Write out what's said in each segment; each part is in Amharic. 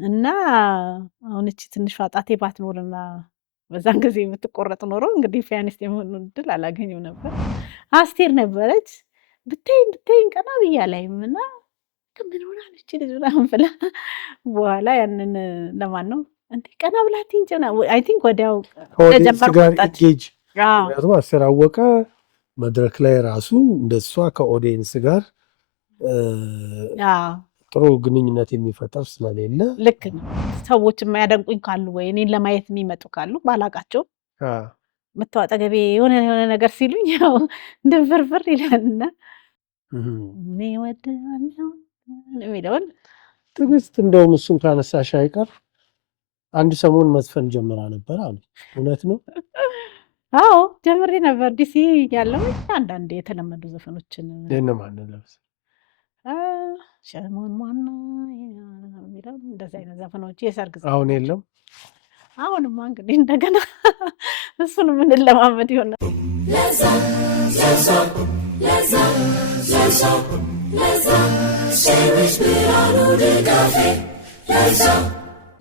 እና አሁን እቺ ትንሽ ጣቴ ባትኖርና በዛን ጊዜ የምትቆረጥ ኖሮ እንግዲህ ፒያኒስት የመሆን እድል አላገኘም ነበር። አስቴር ነበረች ብታይኝ ቀና ብዬ አላይም እና ምን ሆና ነው እቺ ልጅ ምናምን ብላ በኋላ ያንን ለማን ነው እንዴ ቀና ብላ አትይኝ አይ ቲንክ ወዲያው ከኦዲየንስ ጋር ተጀመርኩ። ኢንጌጅ አዎ ምክንያቱም አስቴር አወቀ መድረክ ላይ ራሱ እንደሷ ከኦዲየንስ ጋር አዎ ጥሩ ግንኙነት የሚፈጠር ስለሌለ ልክ ነው። ሰዎች የማያደንቁኝ ካሉ ወይ እኔን ለማየት የሚመጡ ካሉ ባላቃቸው መተው አጠገቤ የሆነ ነገር ሲሉኝ ያው ድንፍርፍር ይላልና እኔ እወድሃለሁ የሚለውን ትዕግስት እንደውም እሱን ካነሳሽ አይቀር አንድ ሰሞን መዝፈን ጀምራ ነበር አሉ። እውነት ነው? አዎ ጀምሬ ነበር። ዲሲ ያለው አንዳንድ የተለመዱ ዘፈኖችን የእነማን ለምሳሌ ሸሞን ማና የሚለው እንደዚህ አይነት ዘፈኖች የሰርግ አሁን የለም። አሁንማ እንግዲህ እንደገና እሱን የምንለማመድ ይሆናል።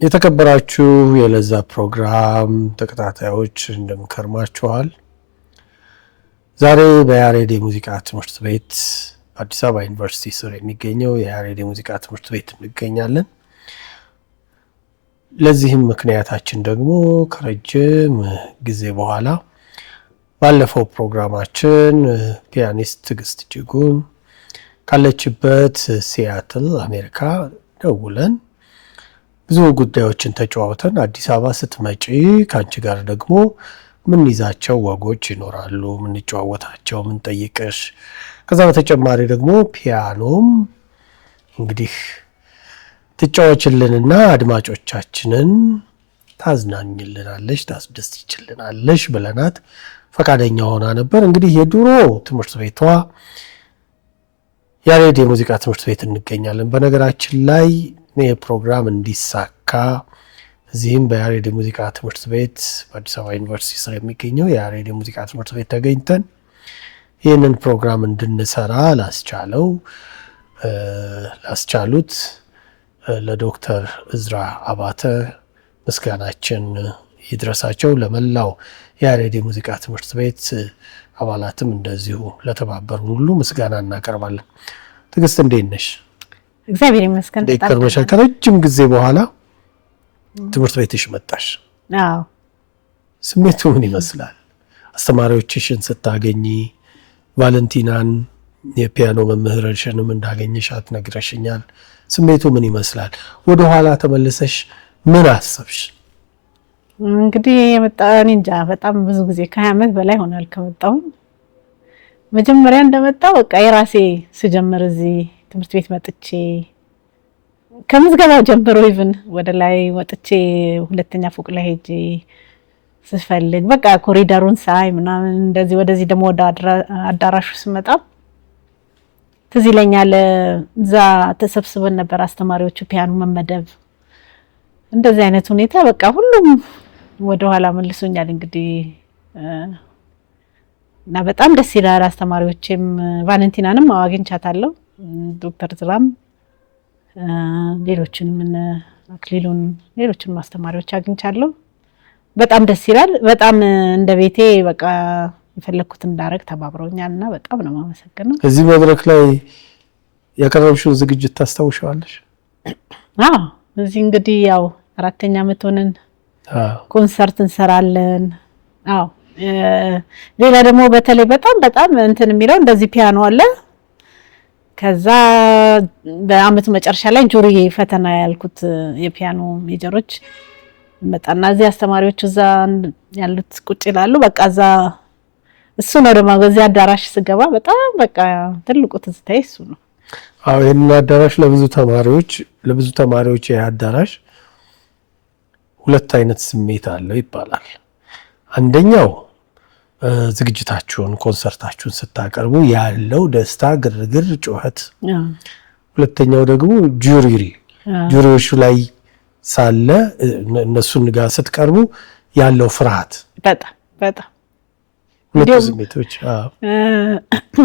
የተከበራችሁ የለዛ ፕሮግራም ተከታታዮች እንደምከርማችኋል። ዛሬ በያሬድ የሙዚቃ ትምህርት ቤት አዲስ አበባ ዩኒቨርሲቲ ስር የሚገኘው የያሬድ የሙዚቃ ትምህርት ቤት እንገኛለን። ለዚህም ምክንያታችን ደግሞ ከረጅም ጊዜ በኋላ ባለፈው ፕሮግራማችን ፒያኒስት ትዕግስት እጅጉን ካለችበት ሲያትል አሜሪካ ደውለን ብዙ ጉዳዮችን ተጨዋውተን አዲስ አበባ ስትመጪ ከአንቺ ጋር ደግሞ ምን ይዛቸው ወጎች ይኖራሉ፣ ምን ጨዋወታቸው፣ ምን ጠይቅሽ፣ ከዛ በተጨማሪ ደግሞ ፒያኖም እንግዲህ ትጫወችልንና አድማጮቻችንን ታዝናኝልናለሽ፣ ታስደስችልናለሽ ብለናት ፈቃደኛ ሆና ነበር። እንግዲህ የድሮ ትምህርት ቤቷ ያሬድ የሙዚቃ ትምህርት ቤት እንገኛለን። በነገራችን ላይ ይህ ፕሮግራም እንዲሳካ እዚህም በያሬድ የሙዚቃ ትምህርት ቤት በአዲስ አበባ ዩኒቨርሲቲ ስር የሚገኘው የያሬድ የሙዚቃ ትምህርት ቤት ተገኝተን ይህንን ፕሮግራም እንድንሰራ ላስቻሉት ለዶክተር እዝራ አባተ ምስጋናችን ይድረሳቸው። ለመላው የያሬድ የሙዚቃ ትምህርት ቤት አባላትም እንደዚሁ ለተባበሩ ሁሉ ምስጋና እናቀርባለን። ትዕግስት እንዴት ነሽ? እግዚአብሔር ይመስገን። ከርመሻል። ከረጅም ጊዜ በኋላ ትምህርት ቤትሽ መጣሽ። አዎ ስሜቱ ምን ይመስላል? አስተማሪዎችሽን ስታገኚ ቫለንቲናን የፒያኖ መምህርሽንም እንዳገኘሻት ነግረሽኛል። ስሜቱ ምን ይመስላል? ወደኋላ ተመልሰሽ ምን አሰብሽ? እንግዲህ የመጣን እንጃ በጣም ብዙ ጊዜ ከ20 ዓመት በላይ ሆኗል ከመጣሁ። መጀመሪያ እንደመጣሁ በቃ የራሴ ስጀምር እዚህ ትምህርት ቤት መጥቼ ከምዝገባው ጀምሮ ኢቭን ወደ ላይ ወጥቼ ሁለተኛ ፎቅ ላይ ሄጄ ስፈልግ በቃ ኮሪደሩን ሳይ ምናምን እንደዚህ ወደዚህ ደግሞ ወደ አዳራሹ ስመጣ ትዝ ይለኛል። እዛ ተሰብስበን ነበር አስተማሪዎቹ ፒያኖ መመደብ እንደዚህ አይነት ሁኔታ በቃ ሁሉም ወደ ኋላ መልሶኛል እንግዲህ እና በጣም ደስ ይላል። አስተማሪዎችም ቫለንቲናንም አግኝቻታለሁ፣ ዶክተር ዝራም ሌሎችንም አክሊሉን ሌሎችንም አስተማሪዎች አግኝቻለሁ። በጣም ደስ ይላል። በጣም እንደ ቤቴ በቃ የፈለኩት እንዳረግ ተባብረውኛልና በጣም ነው የማመሰግነው። እዚህ መድረክ ላይ ያቀረብሽው ዝግጅት ታስታውሻለሽ? አዎ እዚህ እንግዲህ ያው 4ኛ ዓመት ሆነን ኮንሰርት እንሰራለን። አዎ ሌላ ደግሞ በተለይ በጣም እንትን የሚለው እንደዚህ ፒያኖ አለ። ከዛ በአመቱ መጨረሻ ላይ ጁሪ ፈተና ያልኩት የፒያኖ ሜጀሮች መጣና እዚህ አስተማሪዎች እዛ ያሉት ቁጭ ይላሉ። በቃ እዛ እሱ ነው ደግሞ በዚህ አዳራሽ ስገባ በጣም በቃ ትልቁ ትዝታዬ እሱ ነው። አዎ ይሄን አዳራሽ ለብዙ ተማሪዎች ይሄ አዳራሽ ሁለት አይነት ስሜት አለው ይባላል። አንደኛው ዝግጅታችሁን ኮንሰርታችሁን ስታቀርቡ ያለው ደስታ፣ ግርግር፣ ጩኸት። ሁለተኛው ደግሞ ጁሪዎቹ ላይ ሳለ እነሱን ጋር ስትቀርቡ ያለው ፍርሃት። በጣም ሁለቱ ስሜቶች።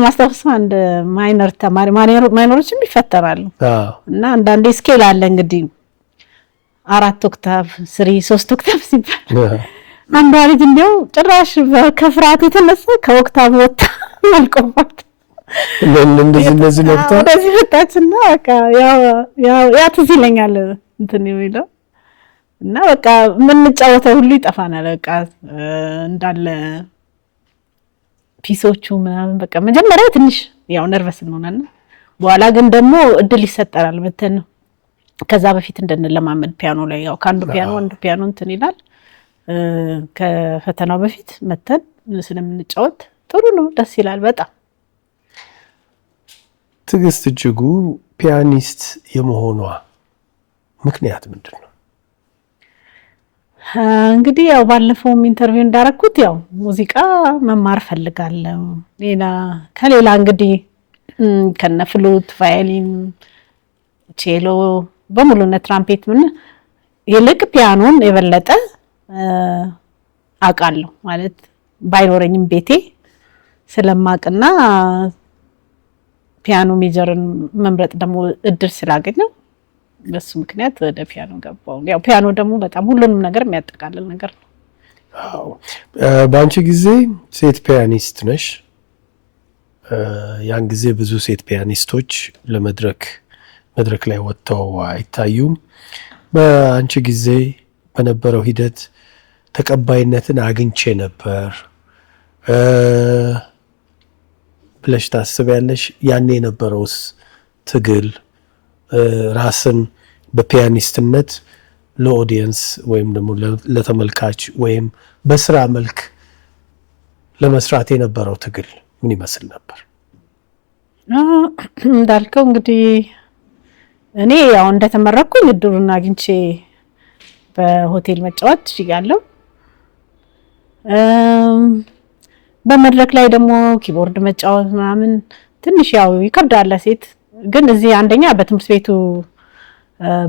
ማስታወስ አንድ ማይነር ተማሪ ማይነሮችም ይፈተናሉ እና አንዳንዴ ስኬል አለ እንግዲህ 4 ኦክታቭ 3 ኦክታቭ ሲባል አንዷ ልጅ እንደው ጭራሽ ከፍርሃት የተነሳ ከኦክታቭ ወጣ አልቆባት እንደዚህ ነበር እንደዚህ ወጣችና በቃ ያ ትዝ ይለኛል እንትን የሚለው እና በቃ የምንጫወተው ሁሉ ይጠፋናል። በቃ እንዳለ ፒሶቹ ምናምን በቃ መጀመሪያ ትንሽ ያው ነርቨስ እንሆናለን። በኋላ ግን ደግሞ እድል ይሰጠናል መተን ከዛ በፊት እንድንለማመድ ፒያኖ ላይ ያው ከአንዱ ፒያኖ እንትን ይላል። ከፈተናው በፊት መተን ስለምንጫወት ጥሩ ነው፣ ደስ ይላል በጣም። ትዕግስት እጅጉ ፒያኒስት የመሆኗ ምክንያት ምንድን ነው? እንግዲህ ያው ባለፈውም ኢንተርቪው እንዳረኩት ያው ሙዚቃ መማር ፈልጋለሁ። ከሌላ እንግዲህ ከነ ፍሉት፣ ቫዮሊን፣ ቼሎ በሙሉ እና ትራምፔት ምን ይልቅ ፒያኖን የበለጠ አውቃለሁ ማለት ባይኖረኝም ቤቴ ስለማቅና ፒያኖ ሜጀርን መምረጥ ደግሞ እድል ስላገኘው በሱ ምክንያት ወደ ፒያኖ ገባሁ። ያው ፒያኖ ደግሞ በጣም ሁሉንም ነገር የሚያጠቃልል ነገር ነው። አዎ በአንቺ ጊዜ ሴት ፒያኒስት ነሽ። ያን ጊዜ ብዙ ሴት ፒያኒስቶች መድረክ ላይ ወጥተው አይታዩም። በአንቺ ጊዜ በነበረው ሂደት ተቀባይነትን አግኝቼ ነበር ብለሽ ታስቢያለሽ? ያኔ የነበረውስ ትግል ራስን በፒያኒስትነት ለኦዲየንስ ወይም ደግሞ ለተመልካች ወይም በስራ መልክ ለመስራት የነበረው ትግል ምን ይመስል ነበር? እንዳልከው እንግዲህ እኔ ያው እንደተመረኩኝ እድሉን አግኝቼ በሆቴል መጫወት ችያለሁ። በመድረክ ላይ ደግሞ ኪቦርድ መጫወት ምናምን ትንሽ ያው ይከብዳል ሴት። ግን እዚህ አንደኛ በትምህርት ቤቱ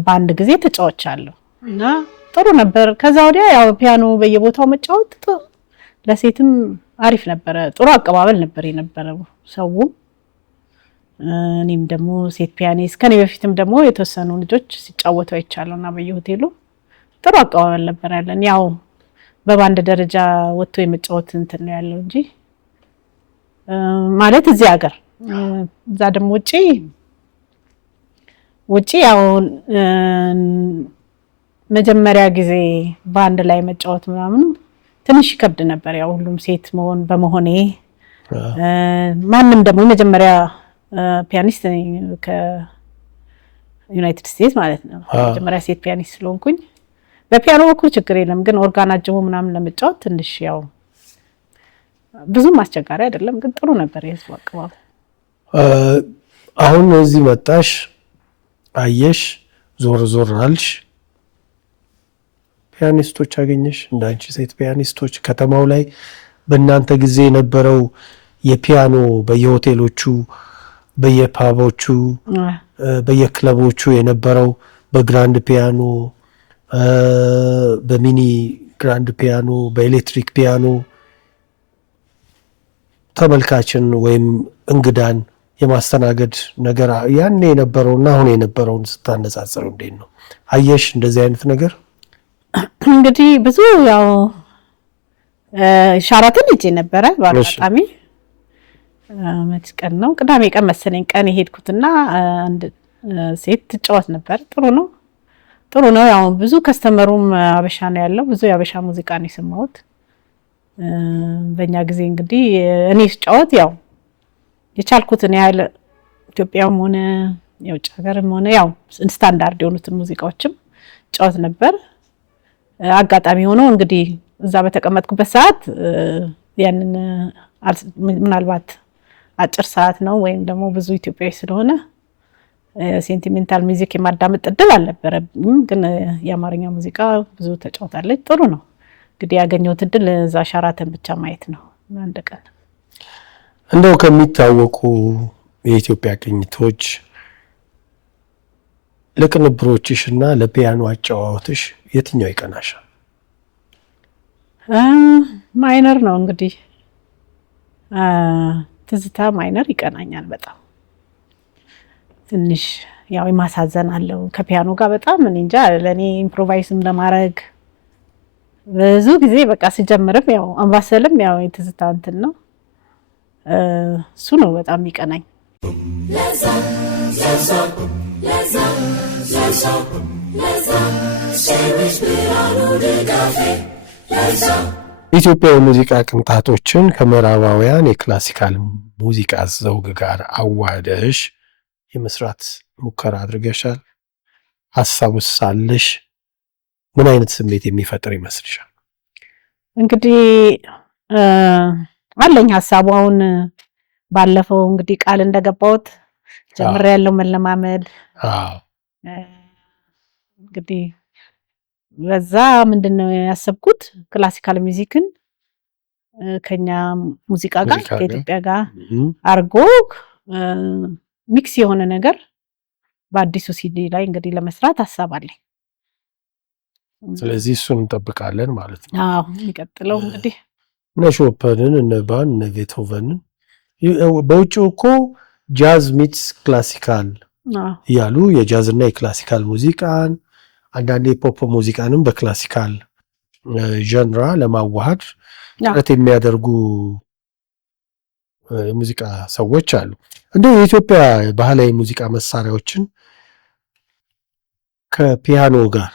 በአንድ ጊዜ ተጫውቻለሁ እና ጥሩ ነበር። ከዛ ወዲያ ያው ፒያኖ በየቦታው መጫወት ለሴትም አሪፍ ነበረ። ጥሩ አቀባበል ነበር የነበረው ሰውም። እኔም ደግሞ ሴት ፒያኒስት ከኔ በፊትም ደግሞ የተወሰኑ ልጆች ሲጫወቱ አይቻለውና በየሆቴሉ ጥሩ አቀባበል ነበር ያለን። ያው በባንድ ደረጃ ወጥቶ የመጫወት እንትን ነው ያለው እንጂ ማለት እዚህ ሀገር እዛ ደግሞ ውጪ ያው መጀመሪያ ጊዜ ባንድ ላይ መጫወት ምናምን ትንሽ ይከብድ ነበር። ያው ሁሉም ሴት በመሆኔ ማንም ደግሞ የመጀመሪያ ፒያኒስት ከዩናይትድ ስቴትስ ማለት ነው። መጀመሪያ ሴት ፒያኒስት ስለሆንኩኝ በፒያኖ በኩል ችግር የለም። ግን ኦርጋን አጅቦ ምናምን ለመጫወት ትንሽ ያው ብዙም አስቸጋሪ አይደለም፣ ግን ጥሩ ነበር የህዝቡ አቀባበል። አሁን እዚህ መጣሽ፣ አየሽ፣ ዞር አልሽ፣ ፒያኒስቶች አገኘሽ፣ እንዳንቺ ሴት ፒያኒስቶች ከተማው ላይ በእናንተ ጊዜ የነበረው የፒያኖ በየሆቴሎቹ፣ በየፓቦቹ፣ በየክለቦቹ የነበረው በግራንድ ፒያኖ፣ በሚኒ ግራንድ ፒያኖ፣ በኤሌክትሪክ ፒያኖ ተመልካችን ወይም እንግዳን የማስተናገድ ነገር ያኔ የነበረውና አሁን የነበረውን ስታነጻጽረው እንዴት ነው? አየሽ እንደዚህ አይነት ነገር? እንግዲህ ብዙ ያው ሻራተን ሄጄ ነበረ በአጋጣሚ። መች ቀን ነው? ቅዳሜ ቀን መሰለኝ ቀን የሄድኩትና አንድ ሴት ትጫወት ነበር። ጥሩ ነው። ያው ብዙ ከስተመሩም አበሻ ነው ያለው። ብዙ የአበሻ ሙዚቃ ነው የሰማሁት። በእኛ ጊዜ እንግዲህ እኔ ስጫወት ያው የቻልኩትን ያህል ኢትዮጵያም ሆነ የውጭ ሀገርም ሆነ ያው ስታንዳርድ የሆኑትን ሙዚቃዎችም ጫወት ነበር። አጋጣሚ ሆኖ እንግዲህ እዛ በተቀመጥኩበት ሰዓት ያንን ምናልባት አጭር ሰዓት ነው ወይም ደግሞ ብዙ ኢትዮጵያዊ ስለሆነ ሴንቲሜንታል ሚውዚክ የማዳመጥ እድል አልነበረብኝም። ግን የአማርኛ ሙዚቃ ብዙ ተጫውታለች። ጥሩ ነው። እንግዲህ ያገኘሁት እድል እዛ ሻራተን ብቻ ማየት ነው አንድ ቀን። እንደው ከሚታወቁ የኢትዮጵያ ቅኝቶች ለቅንብሮችሽ እና ለፒያኖ አጨዋወትሽ የትኛው ይቀናሻል? ማይነር ነው እንግዲህ ትዝታ ማይነር ይቀናኛል በጣም። ትንሽ ያው የማሳዘን አለው ከፒያኖ ጋር በጣም እኔ እንጃ ለእኔ ኢምፕሮቫይዝም ለማድረግ ብዙ ጊዜ በቃ ሲጀምርም ያው አምባሰልም ያው የትዝታ እንትን ነው እሱ ነው በጣም የሚቀናኝ። ኢትዮጵያ የሙዚቃ ቅንጣቶችን ከምዕራባውያን የክላሲካል ሙዚቃ ዘውግ ጋር አዋህደሽ የመስራት ሙከራ አድርገሻል? ሀሳቡስ ሳለሽ ምን አይነት ስሜት የሚፈጥር ይመስልሻል? እንግዲህ አለኝ ሀሳቡ። አሁን ባለፈው እንግዲህ ቃል እንደገባሁት ጀምሬያለሁ መለማመድ። እንግዲህ በዛ ምንድነው ያሰብኩት ክላሲካል ሚውዚክን ከኛ ሙዚቃ ጋር ከኢትዮጵያ ጋር አርጎ ሚክስ የሆነ ነገር በአዲሱ ሲዲ ላይ እንግዲህ ለመስራት ሀሳብ አለኝ። ስለዚህ እሱን እንጠብቃለን ማለት ነው። አዎ የሚቀጥለው እንግዲህ እነ ሾፐንን እነ ባን እነ ቤትሆቨንን በውጭው እኮ ጃዝ ሚትስ ክላሲካል እያሉ የጃዝ እና የክላሲካል ሙዚቃን አንዳንዴ የፖፕ ሙዚቃንም በክላሲካል ጀንራ ለማዋሃድ ጥረት የሚያደርጉ የሙዚቃ ሰዎች አሉ። እንደው የኢትዮጵያ ባህላዊ ሙዚቃ መሳሪያዎችን ከፒያኖ ጋር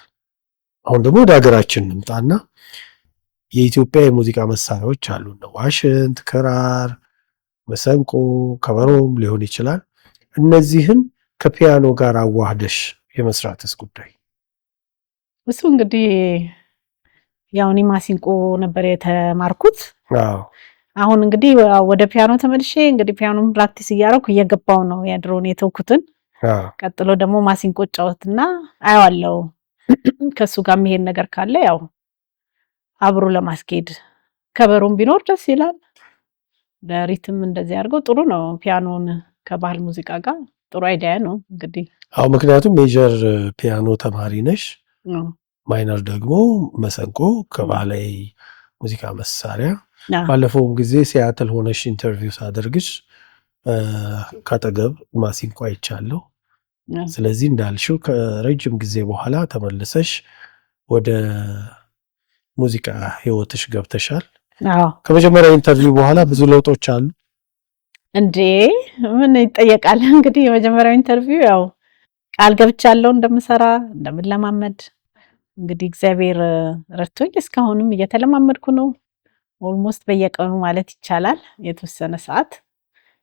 አሁን ደግሞ ወደ ሀገራችን እንምጣና የኢትዮጵያ የሙዚቃ መሳሪያዎች አሉ። ዋሽንት፣ ክራር፣ መሰንቆ፣ ከበሮም ሊሆን ይችላል። እነዚህን ከፒያኖ ጋር አዋህደሽ የመስራትስ ጉዳይ? እሱ እንግዲህ ያው እኔ ማሲንቆ ነበር የተማርኩት። አሁን እንግዲህ ወደ ፒያኖ ተመልሼ እንግዲህ ፒያኖን ፕራክቲስ እያደረኩ እየገባው ነው የድሮን የተውኩትን። ቀጥሎ ደግሞ ማሲንቆ ጫወትና አየዋለሁ ከሱ ጋር የሚሄድ ነገር ካለ ያው አብሮ ለማስኬድ ከበሮም ቢኖር ደስ ይላል። ለሪትም እንደዚህ አድርገው ጥሩ ነው። ፒያኖን ከባህል ሙዚቃ ጋር ጥሩ አይዲያ ነው እንግዲህ። አዎ ምክንያቱም ሜጀር ፒያኖ ተማሪ ነሽ፣ ማይነር ደግሞ መሰንቆ ከባህላዊ ሙዚቃ መሳሪያ። ባለፈውም ጊዜ ሲያትል ሆነሽ ኢንተርቪው ሳደርግሽ ካጠገብ ማሲንቆ አይቻለሁ። ስለዚህ እንዳልሽው ከረጅም ጊዜ በኋላ ተመልሰሽ ወደ ሙዚቃ ህይወትሽ ገብተሻል። ከመጀመሪያ ኢንተርቪው በኋላ ብዙ ለውጦች አሉ እንዴ? ምን ይጠየቃል እንግዲህ። የመጀመሪያው ኢንተርቪው ያው ቃል ገብቻለሁ እንደምሰራ እንደምለማመድ። እንግዲህ እግዚአብሔር ረድቶኝ እስካሁንም እየተለማመድኩ ነው። ኦልሞስት በየቀኑ ማለት ይቻላል የተወሰነ ሰዓት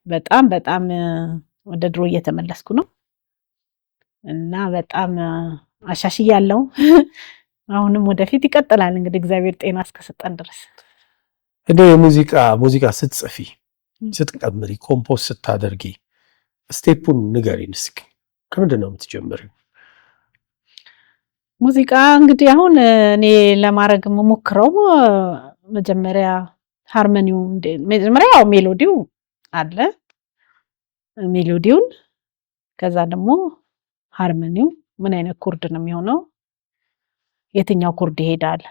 በጣም በጣም ወደ ድሮ እየተመለስኩ ነው እና በጣም አሻሽያለሁ። አሁንም ወደፊት ይቀጥላል እንግዲህ እግዚአብሔር ጤና እስከሰጠን ድረስ። እንደው ሙዚቃ ስትጽፊ ስትቀምሪ ኮምፖዝ ስታደርጊ ስቴፑን ንገሪን እስኪ። ከምንድን ነው የምትጀምሪው? ሙዚቃ እንግዲህ አሁን እኔ ለማድረግ የምሞክረው መጀመሪያ ሃርመኒው መጀመሪያ ያው ሜሎዲው አለ ሜሎዲውን፣ ከዛ ደግሞ ሃርመኒው ምን አይነት ኮርድ ነው የሚሆነው፣ የትኛው ኮርድ ይሄዳል።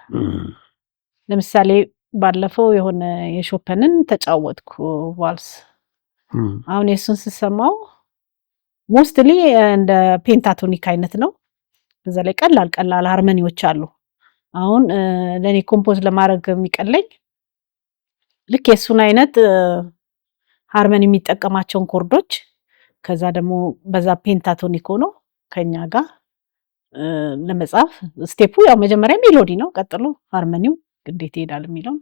ለምሳሌ ባለፈው የሆነ የሾፐንን ተጫወትኩ ዋልስ። አሁን የሱን ስሰማው ሞስትሊ እንደ ፔንታቶኒክ አይነት ነው። በዛ ላይ ቀላል ሃርመኒዎች አሉ። አሁን ለኔ ኮምፖዝ ለማድረግ የሚቀለኝ ልክ የሱን አይነት ሃርመኒ የሚጠቀማቸውን ኮርዶች ከዛ ደግሞ በዛ ፔንታቶኒክ ሆኖ ከኛ ጋር ለመጻፍ ስቴፑ ያው መጀመሪያ ሜሎዲ ነው፣ ቀጥሎ ሃርመኒው እንዴት ይሄዳል የሚለው፣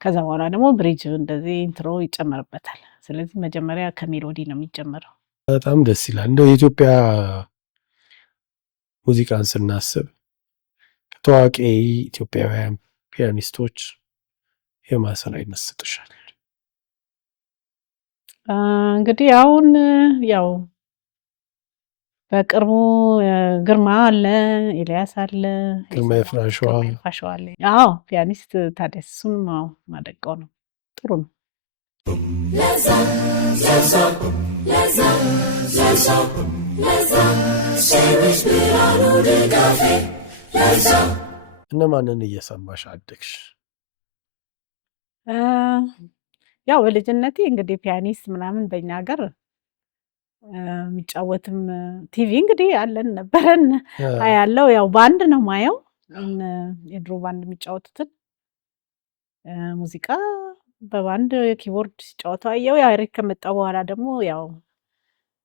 ከዛ በኋላ ደግሞ ብሪጅ እንደዚህ ኢንትሮ ይጨመርበታል። ስለዚህ መጀመሪያ ከሜሎዲ ነው የሚጀመረው። በጣም ደስ ይላል። እንደው የኢትዮጵያ ሙዚቃን ስናስብ ታዋቂ ኢትዮጵያውያን ፒያኒስቶች የማሰራ ይመስጥሻል? እንግዲህ አሁን ያው በቅርቡ ግርማ አለ፣ ኤልያስ አለ፣ ግርማ የፍራሸዋ አለ። አዎ ፒያኒስት ታዲያ እሱን ማደቀው ነው። ጥሩ ነው። እነማንን እየሰማሽ አደግሽ? ያው በልጅነቴ እንግዲህ ፒያኒስት ምናምን በእኛ ሀገር የሚጫወትም ቲቪ እንግዲህ አለን ነበረን ያለው ያው ባንድ ነው ማየው የድሮ ባንድ የሚጫወቱትን ሙዚቃ በባንድ ኪቦርድ ሲጫወቱ አየው። ያሬድ ከመጣ በኋላ ደግሞ ያው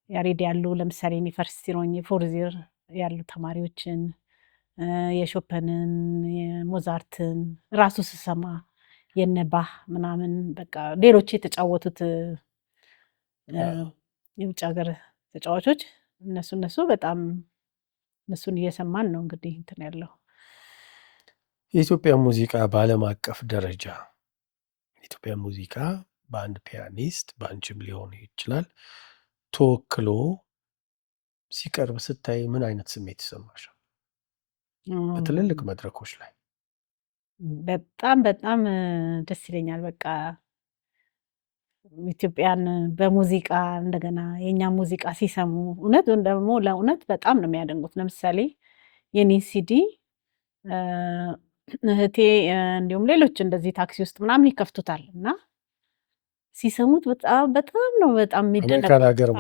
ያሬድ ያሉ ለምሳሌ ዩኒቨርሲቲ ሆኜ ፎርዚር ያሉ ተማሪዎችን የሾፐንን የሞዛርትን ራሱ ስሰማ የነባህ ምናምን በቃ ሌሎች የተጫወቱት የውጭ ሀገር ተጫዋቾች እነሱ በጣም እነሱን እየሰማን ነው እንግዲህ እንትን ያለው። የኢትዮጵያ ሙዚቃ በዓለም አቀፍ ደረጃ የኢትዮጵያ ሙዚቃ በአንድ ፒያኒስት በአንቺም ሊሆን ይችላል ተወክሎ ሲቀርብ ስታይ ምን አይነት ስሜት ይሰማሻል? በትልልቅ መድረኮች ላይ በጣም በጣም ደስ ይለኛል። በቃ ኢትዮጵያን በሙዚቃ እንደገና የኛ ሙዚቃ ሲሰሙ እውነት ደግሞ ለእውነት በጣም ነው የሚያደንቁት። ለምሳሌ የኔ ሲዲ እህቴ እንዲሁም ሌሎች እንደዚህ ታክሲ ውስጥ ምናምን ይከፍቱታል እና ሲሰሙት በጣም በጣም ነው በጣም የሚደነቁት።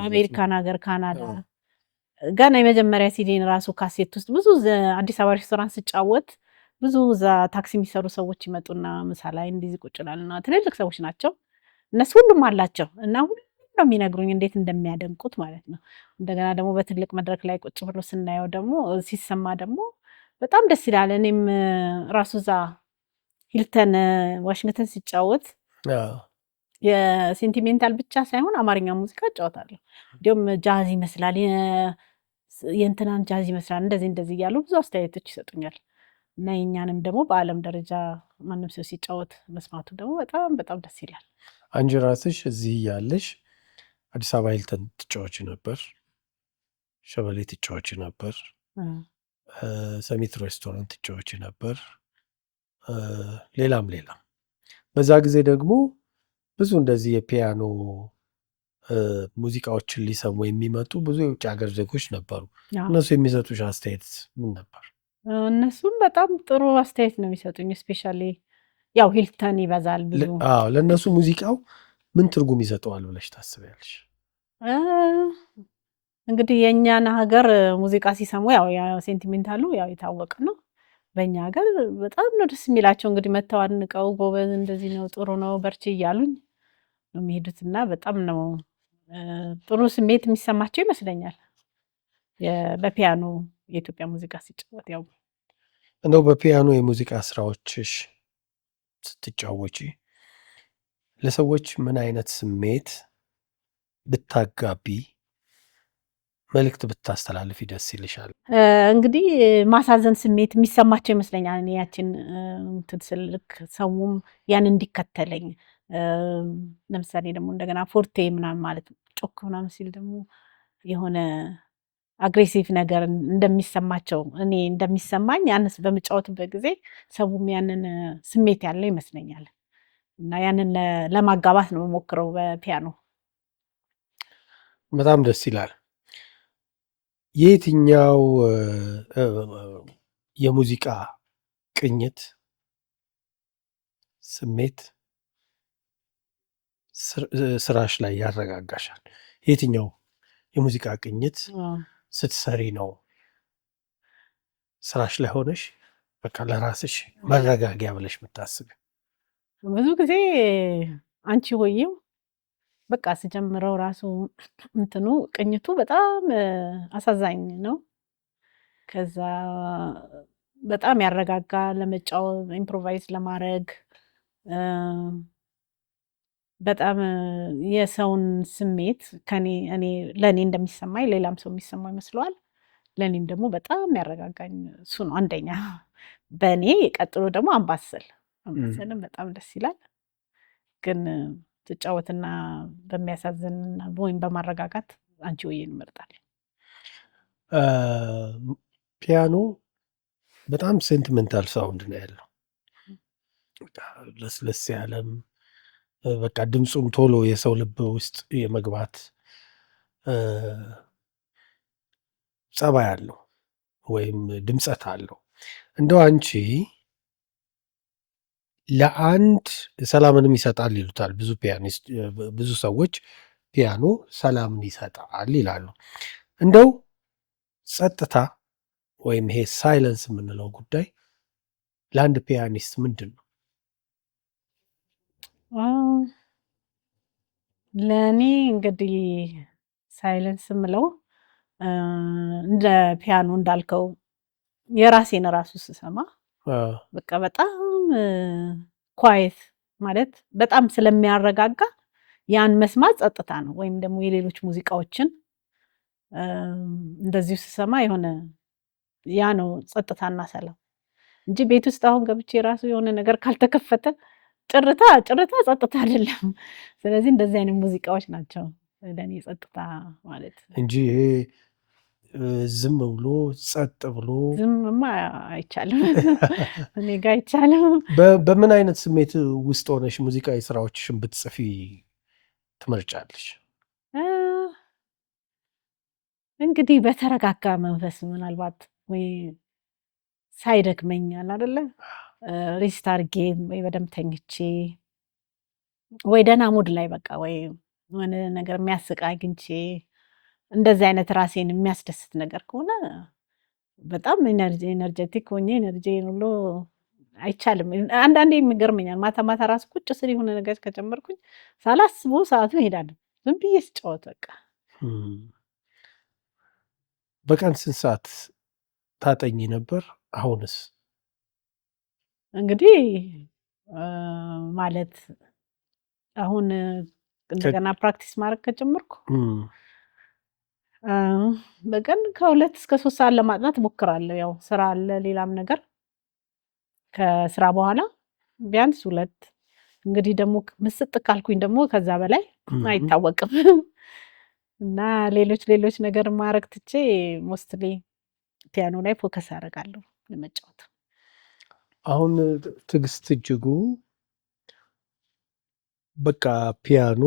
አሜሪካን ሀገር፣ ካናዳ ገና የመጀመሪያ ሲዲን ራሱ ካሴት ውስጥ ብዙ አዲስ አበባ ሬስቶራንት ስጫወት ብዙ እዛ ታክሲ የሚሰሩ ሰዎች ይመጡና ምሳ ላይ እንዲህ ቁጭ ይላልና ትልልቅ ሰዎች ናቸው እነሱ ሁሉም አላቸው እና ሁሉም ነው የሚነግሩኝ እንዴት እንደሚያደንቁት ማለት ነው። እንደገና ደግሞ በትልቅ መድረክ ላይ ቁጭ ብሎ ስናየው ደግሞ ሲሰማ ደግሞ በጣም ደስ ይላል። እኔም ራሱ እዛ ሂልተን ዋሽንግተን ሲጫወት የሴንቲሜንታል ብቻ ሳይሆን አማርኛ ሙዚቃ እጫወታለሁ። እንዲሁም ጃዝ ይመስላል የእንትናን ጃዝ ይመስላል እንደዚህ እያሉ ብዙ አስተያየቶች ይሰጡኛል እና የእኛንም ደግሞ በዓለም ደረጃ ማንም ሰው ሲጫወት መስማቱ ደግሞ በጣም በጣም ደስ ይላል። አንቺ ራስሽ እዚህ ያለሽ አዲስ አበባ ሂልተን ትጫወች ነበር፣ ሸበሌ ትጫወች ነበር፣ ሰሚት ሬስቶራንት ትጫወች ነበር፣ ሌላም በዛ ጊዜ ደግሞ ብዙ እንደዚህ የፒያኖ ሙዚቃዎችን ሊሰሙ የሚመጡ ብዙ የውጭ ሀገር ዜጎች ነበሩ። እነሱ የሚሰጡሽ አስተያየት ምን ነበር? እነሱም በጣም ጥሩ አስተያየት ነው የሚሰጡኝ። ስፔሻሊ ያው ሂልተን ይበዛል ብዙ። ለእነሱ ሙዚቃው ምን ትርጉም ይሰጠዋል ብለሽ ታስቢያለሽ? እንግዲህ የእኛን ሀገር ሙዚቃ ሲሰሙ ያው ሴንቲሜንታሉ ያው የታወቀ ነው። በእኛ ሀገር በጣም ነው ደስ የሚላቸው። እንግዲህ መተው አድንቀው ጎበዝ፣ እንደዚህ ነው፣ ጥሩ ነው፣ በርቺ እያሉኝ ነው የሚሄዱት እና በጣም ነው ጥሩ ስሜት የሚሰማቸው ይመስለኛል በፒያኖ የኢትዮጵያ ሙዚቃ ሲጫወት። ያው እንደው በፒያኖ የሙዚቃ ስራዎችሽ ስትጫወቺ ለሰዎች ምን አይነት ስሜት ብታጋቢ መልእክት ብታስተላልፊ ደስ ይልሻል? እንግዲህ ማሳዘን ስሜት የሚሰማቸው ይመስለኛል። እኔ ያችን እንትን ስልክ ሰውም ያን እንዲከተለኝ ለምሳሌ ደግሞ እንደገና ፎርቴ ምናምን ማለት ጮክ ምናምን ሲል ደግሞ የሆነ አግሬሲቭ ነገር እንደሚሰማቸው እኔ እንደሚሰማኝ ያንስ በምጫወትበት ጊዜ ሰውም ያንን ስሜት ያለው ይመስለኛል እና ያንን ለማጋባት ነው የምሞክረው በፒያኖ። በጣም ደስ ይላል። የትኛው የሙዚቃ ቅኝት ስሜት ስራሽ ላይ ያረጋጋሻል? የትኛው የሙዚቃ ቅኝት ስትሰሪ ነው ስራሽ ላይ ሆነሽ በቃ ለራስሽ መረጋጊያ ብለሽ የምታስብ? ብዙ ጊዜ አንቺ ሆዬው በቃ ስጀምረው ራሱ እንትኑ ቅኝቱ በጣም አሳዛኝ ነው። ከዛ በጣም ያረጋጋ ለመጫወት ኢምፕሮቫይዝ ለማድረግ በጣም የሰውን ስሜት ለእኔ እንደሚሰማኝ ሌላም ሰው የሚሰማው ይመስለዋል። ለእኔም ደግሞ በጣም ያረጋጋኝ እሱ ነው አንደኛ። በእኔ ቀጥሎ ደግሞ አምባሰልም በጣም ደስ ይላል። ግን ትጫወትና በሚያሳዝን ወይም በማረጋጋት አንቺ ሆዬን እመርጣለሁ። ፒያኖ በጣም ሴንቲሜንታል ሳውንድ ነው ያለው። ለስለስ ያለም በቃ ድምፁም ቶሎ የሰው ልብ ውስጥ የመግባት ጸባይ አለው ወይም ድምፀት አለው። እንደው አንቺ ለአንድ ሰላምንም ይሰጣል ይሉታል ብዙ ሰዎች ፒያኖ ሰላምን ይሰጣል ይላሉ። እንደው ጸጥታ ወይም ይሄ ሳይለንስ የምንለው ጉዳይ ለአንድ ፒያኒስት ምንድን ነው? ለእኔ እንግዲህ ሳይለንስ የምለው እንደ ፒያኖ እንዳልከው የራሴን ራሱ ስሰማ በቃ በጣም ኳየት ማለት በጣም ስለሚያረጋጋ ያን መስማት ጸጥታ ነው። ወይም ደግሞ የሌሎች ሙዚቃዎችን እንደዚሁ ስሰማ የሆነ ያ ነው ጸጥታና ሰላም እንጂ ቤት ውስጥ አሁን ገብቼ ራሱ የሆነ ነገር ካልተከፈተ ጭርታ ጸጥታ አይደለም። ስለዚህ እንደዚህ አይነት ሙዚቃዎች ናቸው ለእኔ ጸጥታ ማለት እንጂ ይሄ ዝም ብሎ ጸጥ ብሎ ዝምማ አይቻልም። እኔ ጋ አይቻልም። በምን አይነት ስሜት ውስጥ ሆነሽ ሙዚቃዊ ስራዎችሽን ብትጽፊ ትመርጫለሽ? እንግዲህ በተረጋጋ መንፈስ ምናልባት ወይ ሳይደክመኛል አይደለ ሪስት አድርጌ ወይ በደንብ ተኝቼ ወይ ደህና ሙድ ላይ በቃ ወይ የሆነ ነገር የሚያስቅ አግኝቼ እንደዚህ አይነት ራሴን የሚያስደስት ነገር ከሆነ በጣም ኤነርጀቲክ ሆኜ ኤነርጂን ሁሉ አይቻልም። አንዳንዴ የሚገርመኛል ማታ ማታ ራሱ ቁጭ ስል የሆነ ነገር ከጨመርኩኝ ሳላስበው ሰዓቱ ይሄዳል። ዝም ብዬ ስጫወት በቃ። በቀን ስንት ሰዓት ታጠኚ ነበር? አሁንስ? እንግዲህ ማለት አሁን እንደገና ፕራክቲስ ማድረግ ከጀመርኩ በቀን ከ2 እስከ 3 ሰዓት ለማጥናት እሞክራለሁ። ያው ስራ አለ ሌላም ነገር ከስራ በኋላ ቢያንስ 2 እንግዲህ ደግሞ ምስጥ ካልኩኝ ደግሞ ከዛ በላይ አይታወቅም። እና ሌሎች ነገር ማድረግ ትቼ ሞስትሊ ፒያኖ ላይ ፎከስ አደርጋለሁ ለመጫወት። አሁን ትዕግስት እጅጉ በቃ ፒያኖ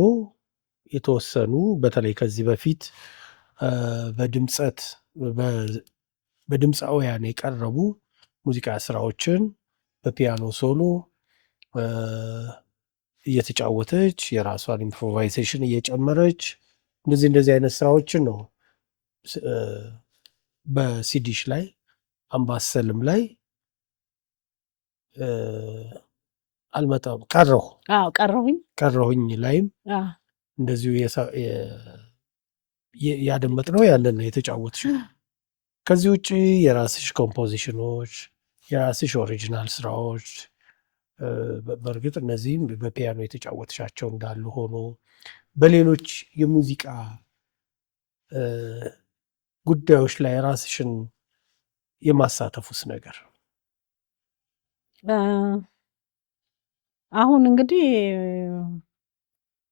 የተወሰኑ በተለይ ከዚህ በፊት በድምፃውያን የቀረቡ ሙዚቃ ስራዎችን በፒያኖ ሶሎ እየተጫወተች የራሷን ኢምፕሮቫይዜሽን እየጨመረች እንደዚህ አይነት ስራዎችን ነው በሲዲሽ ላይ አምባሰልም ላይ አልመጣም ቀረሁኝ ላይም እንደዚሁ ያደመጥነው ያንን ነው የተጫወትሽ። ከዚህ ውጭ የራስሽ ኮምፖዚሽኖች፣ የራስሽ ኦሪጂናል ስራዎች በእርግጥ እነዚህም በፒያኖ የተጫወትሻቸው እንዳሉ ሆኖ በሌሎች የሙዚቃ ጉዳዮች ላይ ራስሽን የማሳተፉስ ነገር? አሁን እንግዲህ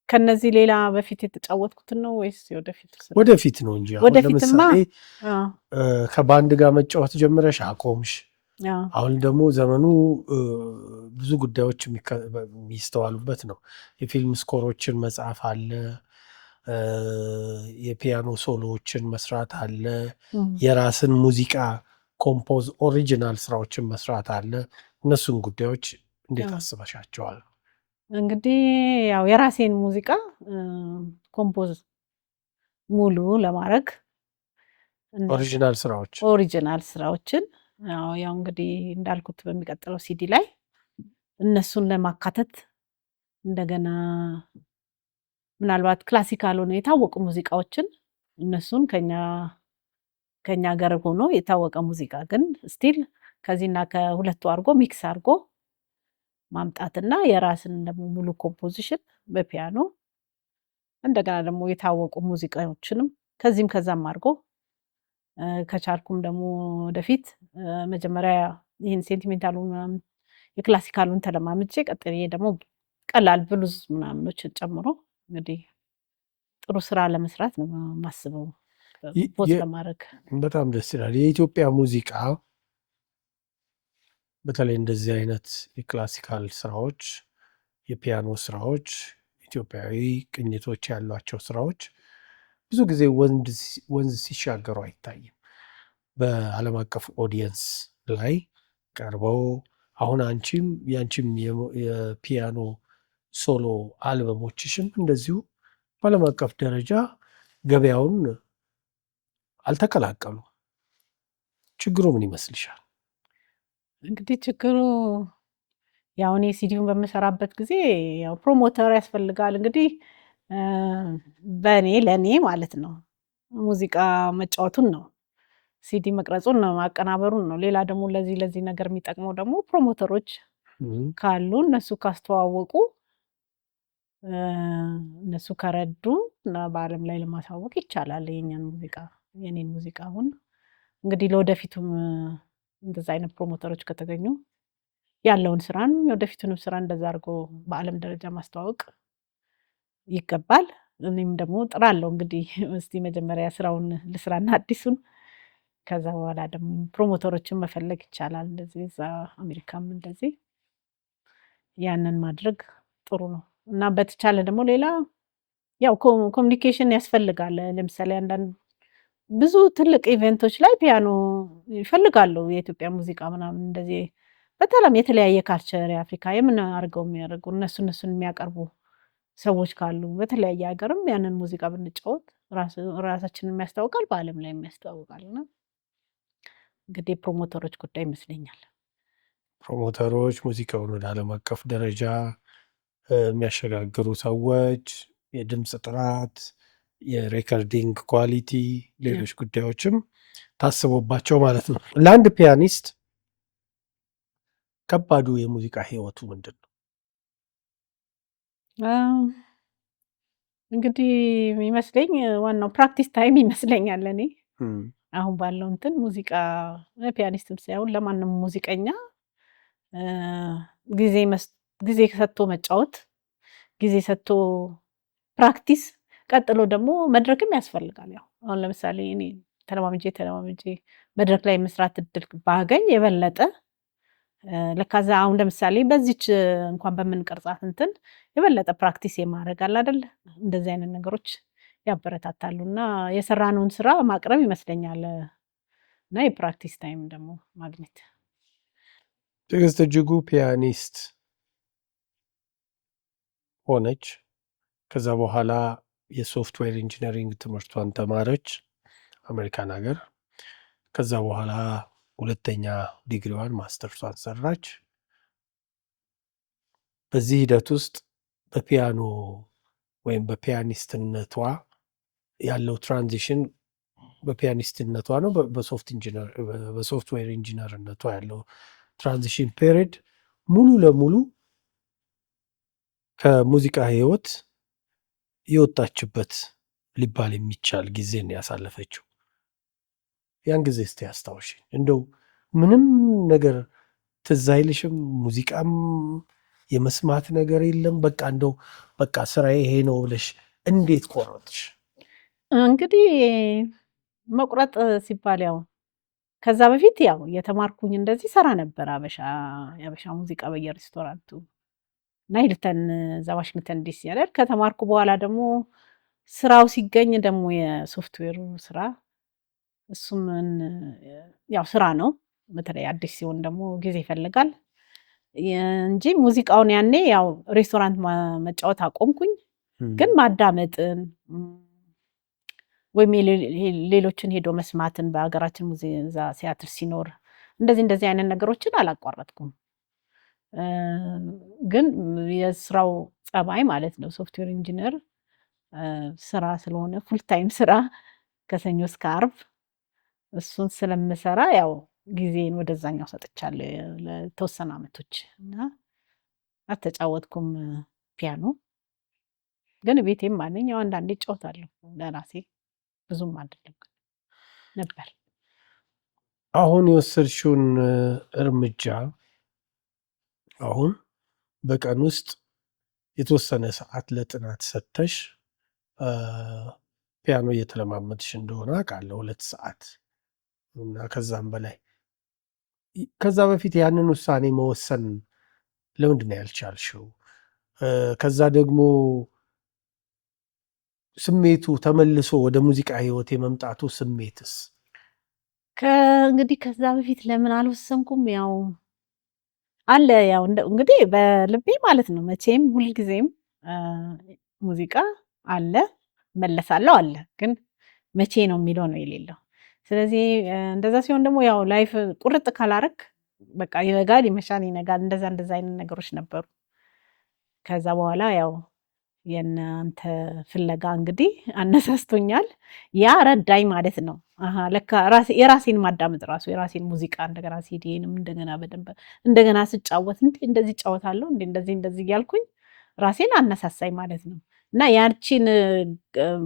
ከነዚህ ሌላ በፊት የተጫወትኩትን ነው ወይስ ወደፊት? ወደፊት ነው እንጂ አሁን ለምሳሌ ከባንድ ጋር መጫወት ጀምረሽ አቆምሽ። አሁን ደግሞ ዘመኑ ብዙ ጉዳዮች የሚስተዋሉበት ነው። የፊልም ስኮሮችን መጻፍ አለ፣ የፒያኖ ሶሎዎችን መስራት አለ፣ የራስን ሙዚቃ ኮምፖዝ ኦሪጂናል ስራዎችን መስራት አለ። እነሱን ጉዳዮች እንዴት አስበሻቸዋል? እንግዲህ ያው የራሴን ሙዚቃ ኮምፖዝ ሙሉ ለማድረግ ኦሪጂናል ስራዎችን ያው እንግዲህ እንዳልኩት በሚቀጥለው ሲዲ ላይ እነሱን ለማካተት እንደገና ምናልባት ክላሲካል ሆነ የታወቁ ሙዚቃዎችን እነሱን ከኛ ሀገር ሆኖ የታወቀ ሙዚቃ ግን ስቲል ከዚህና ከሁለቱ አድርጎ ሚክስ አድርጎ ማምጣትና የራስን ደግሞ ሙሉ ኮምፖዚሽን በፒያኖ እንደገና ደግሞ የታወቁ ሙዚቃዎችንም ከዚህም ከዛም አድርጎ ከቻልኩም ደግሞ ወደፊት መጀመሪያ ይህን ሴንቲሜንታሉን ምናምን የክላሲካሉን ተለማምጬ ቀጥዬ ደግሞ ቀላል ብሉዝ ምናምኖችን ጨምሮ እንግዲህ ጥሩ ስራ ለመስራት ነው የማስበው። ፖዝ ለማድረግ በጣም ደስ ይላል። የኢትዮጵያ ሙዚቃ በተለይ እንደዚህ አይነት የክላሲካል ስራዎች፣ የፒያኖ ስራዎች፣ ኢትዮጵያዊ ቅኝቶች ያሏቸው ስራዎች ብዙ ጊዜ ወንዝ ሲሻገሩ አይታይም። በዓለም አቀፍ ኦዲየንስ ላይ ቀርበው አሁን ያንቺም የፒያኖ ሶሎ አልበሞችሽም እንደዚሁ በዓለም አቀፍ ደረጃ ገበያውን አልተቀላቀሉም። ችግሩ ምን ይመስልሻል? እንግዲህ ችግሩ ያው እኔ ሲዲውን በምሰራበት ጊዜ ያው ፕሮሞተር ያስፈልጋል። እንግዲህ ለእኔ ማለት ነው ሙዚቃ መጫወቱን ነው፣ ሲዲ መቅረጹን ነው፣ ማቀናበሩን ነው። ሌላ ደግሞ ለዚህ ነገር የሚጠቅመው ደግሞ ፕሮሞተሮች ካሉ እነሱ ካስተዋወቁ እነሱ ከረዱ እና በዓለም ላይ ለማሳወቅ ይቻላል የኔን ሙዚቃ። አሁን እንግዲህ ለወደፊቱም እንደዛ አይነት ፕሮሞተሮች ከተገኙ ያለውን ስራን የወደፊቱንም ስራ እንደዛ አድርጎ በዓለም ደረጃ ማስተዋወቅ ይገባል። እኔም ደግሞ ጥራለሁ። እንግዲህ እስቲ መጀመሪያ ስራውን ልስራና አዲሱን፣ ከዛ በኋላ ደግሞ ፕሮሞተሮችን መፈለግ ይቻላል። እንደዚህ እዛ አሜሪካም እንደዚህ ያንን ማድረግ ጥሩ ነው እና በተቻለ ደግሞ ሌላ ያው ኮሚኒኬሽን ያስፈልጋል። ለምሳሌ አንዳንድ ብዙ ትልቅ ኢቨንቶች ላይ ፒያኖ ይፈልጋሉ። የኢትዮጵያ ሙዚቃ ምናምን እንደዚህ በጣም የተለያየ ካልቸር የአፍሪካ የምን አድርገው የሚያደርጉ እነሱን የሚያቀርቡ ሰዎች ካሉ በተለያየ ሀገርም ያንን ሙዚቃ ብንጫወት ራሳችንን የሚያስታውቃል፣ በዓለም ላይ የሚያስታውቃል። እና እንግዲህ ፕሮሞተሮች ጉዳይ ይመስለኛል። ፕሮሞተሮች፣ ሙዚቃውን ወደ ዓለም አቀፍ ደረጃ የሚያሸጋግሩ ሰዎች፣ የድምፅ ጥራት፣ የሬከርዲንግ ኳሊቲ፣ ሌሎች ጉዳዮችም ታስቦባቸው ማለት ነው። ለአንድ ፒያኒስት ከባዱ የሙዚቃ ህይወቱ ምንድን ነው? እንግዲህ ይመስለኝ ዋናው ፕራክቲስ ታይም ይመስለኛል። እኔ አሁን ባለው እንትን ሙዚቃ ፒያኒስትም ሳይሆን ለማንም ሙዚቀኛ ጊዜ ሰጥቶ መጫወት፣ ጊዜ ሰጥቶ ፕራክቲስ፣ ቀጥሎ ደግሞ መድረክም ያስፈልጋል። ያው አሁን ለምሳሌ እኔ ተለማምጄ መድረክ ላይ መስራት እድል ባገኝ የበለጠ ለካዛ አሁን ለምሳሌ በዚች እንኳን በምንቀርጻት እንትን የበለጠ ፕራክቲስ የማድረግ አለ አይደል? እንደዚህ አይነት ነገሮች ያበረታታሉ እና የሰራነውን ስራ ማቅረብ ይመስለኛል እና የፕራክቲስ ታይም ደግሞ ማግኘት። ትዕግስት እጅጉ ፒያኒስት ሆነች። ከዛ በኋላ የሶፍትዌር ኢንጂነሪንግ ትምህርቷን ተማረች አሜሪካን ሀገር። ከዛ በኋላ ሁለተኛ ዲግሪዋን ማስተርሷን ሰራች። በዚህ ሂደት ውስጥ በፒያኖ ወይም በፒያኒስትነቷ ያለው ትራንዚሽን በፒያኒስትነቷ ነው፣ በሶፍትዌር ኢንጂነርነቷ ያለው ትራንዚሽን ፔሪድ ሙሉ ለሙሉ ከሙዚቃ ህይወት የወጣችበት ሊባል የሚቻል ጊዜን ያሳለፈችው። ያን ጊዜ እስቲ አስታውሽ። እንደው ምንም ነገር ትዝ አይልሽም? ሙዚቃም የመስማት ነገር የለም? በቃ እንደው በቃ ስራዬ ይሄ ነው ብለሽ እንዴት ቆረጥሽ? እንግዲህ መቁረጥ ሲባል ያው ከዛ በፊት ያው የተማርኩኝ እንደዚህ ሰራ ነበር የአበሻ ሙዚቃ በየሬስቶራንቱ እና ሂልተን እዛ ዋሽንግተን ዲሲ ያለ ከተማርኩ በኋላ ደግሞ ስራው ሲገኝ ደግሞ የሶፍትዌሩ ስራ እሱም ያው ስራ ነው። በተለይ አዲስ ሲሆን ደግሞ ጊዜ ይፈልጋል እንጂ ሙዚቃውን ያኔ ያው ሬስቶራንት መጫወት አቆምኩኝ። ግን ማዳመጥን ወይም ሌሎችን ሄዶ መስማትን በሀገራችን ሙዚቃ ሲያትር ሲኖር እንደዚህ አይነት ነገሮችን አላቋረጥኩም። ግን የስራው ጸባይ ማለት ነው ሶፍትዌር ኢንጂነር ስራ ስለሆነ ፉል ታይም ስራ ከሰኞ እስከ ዓርብ እሱን ስለምሰራ ያው ጊዜን ወደዛኛው ሰጥቻለሁ ለተወሰኑ አመቶች እና አልተጫወትኩም ፒያኖ። ግን ቤቴም አለኝ፣ ያው አንዳንዴ እጫወታለሁ ለራሴ፣ ብዙም አይደለም ነበር። አሁን የወሰድሽውን እርምጃ አሁን በቀን ውስጥ የተወሰነ ሰዓት ለጥናት ሰጥተሽ ፒያኖ እየተለማመድሽ እንደሆነ አውቃለሁ፣ 2 ሰዓት እና ከዛም በላይ። ከዛ በፊት ያንን ውሳኔ መወሰን ለምንድን ነው ያልቻልሽው? ከዛ ደግሞ ስሜቱ ተመልሶ ወደ ሙዚቃ ህይወት የመምጣቱ ስሜትስ? እንግዲህ ከዛ በፊት ለምን አልወሰንኩም? ያው አለ ያው እንግዲህ በልቤ ማለት ነው። መቼም ሁልጊዜም ሙዚቃ አለ መለሳለሁ አለ፣ ግን መቼ ነው የሚለው ነው የሌለው። ስለዚህ እንደዛ ሲሆን ደግሞ ያው ላይፍ ቁርጥ ካላረክ በቃ ይነጋል ይመሻል ይነጋል፣ እንደዛ አይነት ነገሮች ነበሩ። ከዛ በኋላ ያው የእናንተ ፍለጋ እንግዲህ አነሳስቶኛል። ያ ረዳኝ ማለት ነው። ለካ የራሴን ማዳመጥ ራሱ የራሴን ሙዚቃ እንደገና ሲዲንም እንደገና በደንብ እንደገና ስጫወት እንደዚህ እጫወታለሁ እንደዚህ እያልኩኝ ራሴን አነሳሳኝ ማለት ነው። እና ያቺን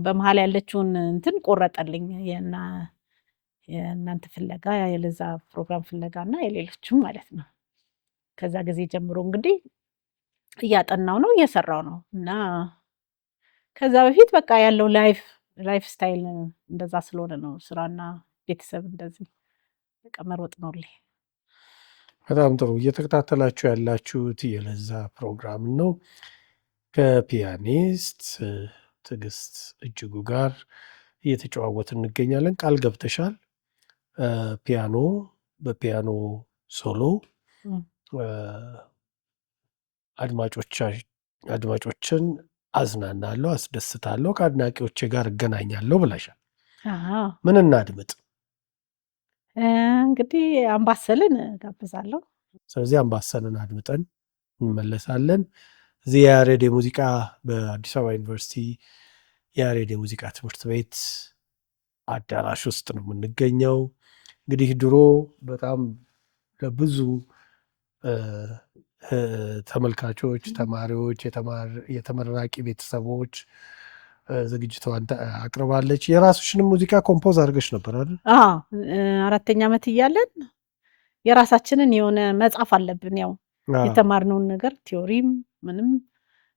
በመሀል ያለችውን እንትን ቆረጠልኝ የእናንተ ፍለጋ የለዛ ፕሮግራም ፍለጋ እና የሌሎችም ማለት ነው። ከዛ ጊዜ ጀምሮ እንግዲህ እያጠናው ነው እየሰራው ነው። እና ከዛ በፊት በቃ ያለው ላይፍ ስታይል እንደዛ ስለሆነ ነው ስራና ቤተሰብ እንደዚህ በቃ መሮጥ ነው። በጣም ጥሩ። እየተከታተላችሁ ያላችሁት የለዛ ፕሮግራም ነው። ከፒያኒስት ትዕግስት እጅጉ ጋር እየተጨዋወትን እንገኛለን። ቃል ገብተሻል በፒያኖ ሶሎ አድማጮችን አዝናናለሁ፣ አስደስታለሁ፣ ከአድናቂዎቼ ጋር እገናኛለሁ ብለሻል። ምን እናድምጥ? እንግዲህ አምባሰልን ጋብዛለሁ። ስለዚህ አምባሰልን አድምጠን እንመለሳለን። እዚህ የያሬድ የሙዚቃ በአዲስ አበባ ዩኒቨርሲቲ የያሬድ የሙዚቃ ትምህርት ቤት አዳራሽ ውስጥ ነው የምንገኘው። እንግዲህ ድሮ በጣም ለብዙ ተመልካቾች፣ ተማሪዎች፣ የተመራቂ ቤተሰቦች ዝግጅቷን አቅርባለች። የራስሽንም ሙዚቃ ኮምፖዝ አድርገሽ ነበር አይደል? 4ኛ ዓመት እያለን የራሳችንን የሆነ መጻፍ አለብን፣ ያው የተማርነውን ነገር ቲዮሪም ምንም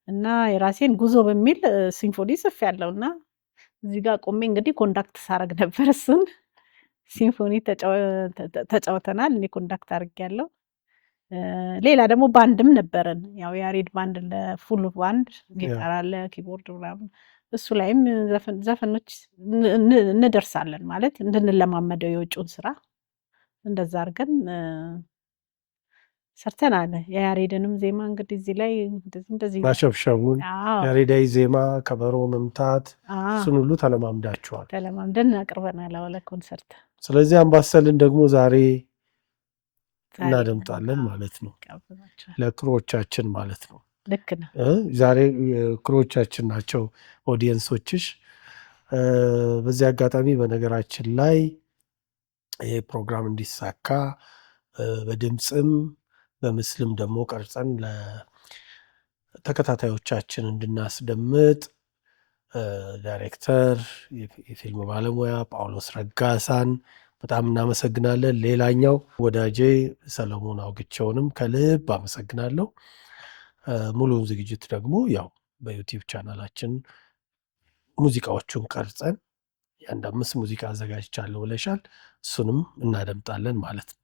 እና የራሴን ጉዞ በሚል ሲምፎኒ ጽፍ ያለው እና እዚህ ጋር ቆሜ እንግዲህ ኮንዳክት ሳረግ ነበር። እሱን ሲምፎኒ ተጫውተናል። እኔ ኮንዳክት አድርጌያለሁ። ሌላ ደግሞ ባንድም ነበረን፣ ያው ያሬድ ባንድ ለፉል ባንድ ጊታር አለ፣ ኪቦርድ ምናምን፣ እሱ ላይም ዘፈኖች እንደርሳለን ማለት እንድንለማመደው የውጭውን ስራ እንደዛ አድርገን ሰርተናል። የያሬድንም ዜማ እንግዲህ እዚህ ላይ እንደዚህ ማሸብሸቡን፣ ያሬዳዊ ዜማ፣ ከበሮ መምታት እሱን ሁሉ ተለማምዳችኋል። ተለማምደን አቅርበናል ለኮንሰርት። ስለዚህ አምባሰልን ደግሞ ዛሬ እናደምጣለን ማለት ነው፣ ለክሮቻችን ማለት ነው። ልክ ነው። ዛሬ ክሮቻችን ናቸው ኦዲየንሶችሽ። በዚህ አጋጣሚ በነገራችን ላይ ይህ ፕሮግራም እንዲሳካ በድምፅም በምስልም ደግሞ ቀርጸን ለተከታታዮቻችን እንድናስደምጥ ዳይሬክተር፣ የፊልም ባለሙያ ጳውሎስ ረጋሳን በጣም እናመሰግናለን። ሌላኛው ወዳጄ ሰለሞን አውግቸውንም ከልብ አመሰግናለሁ። ሙሉውን ዝግጅት ደግሞ ያው በዩቲዩብ ቻናላችን ሙዚቃዎቹን ቀርጸን የአንድ 5 ሙዚቃ አዘጋጅቻለሁ ብለሻል። እሱንም እናደምጣለን ማለት ነው።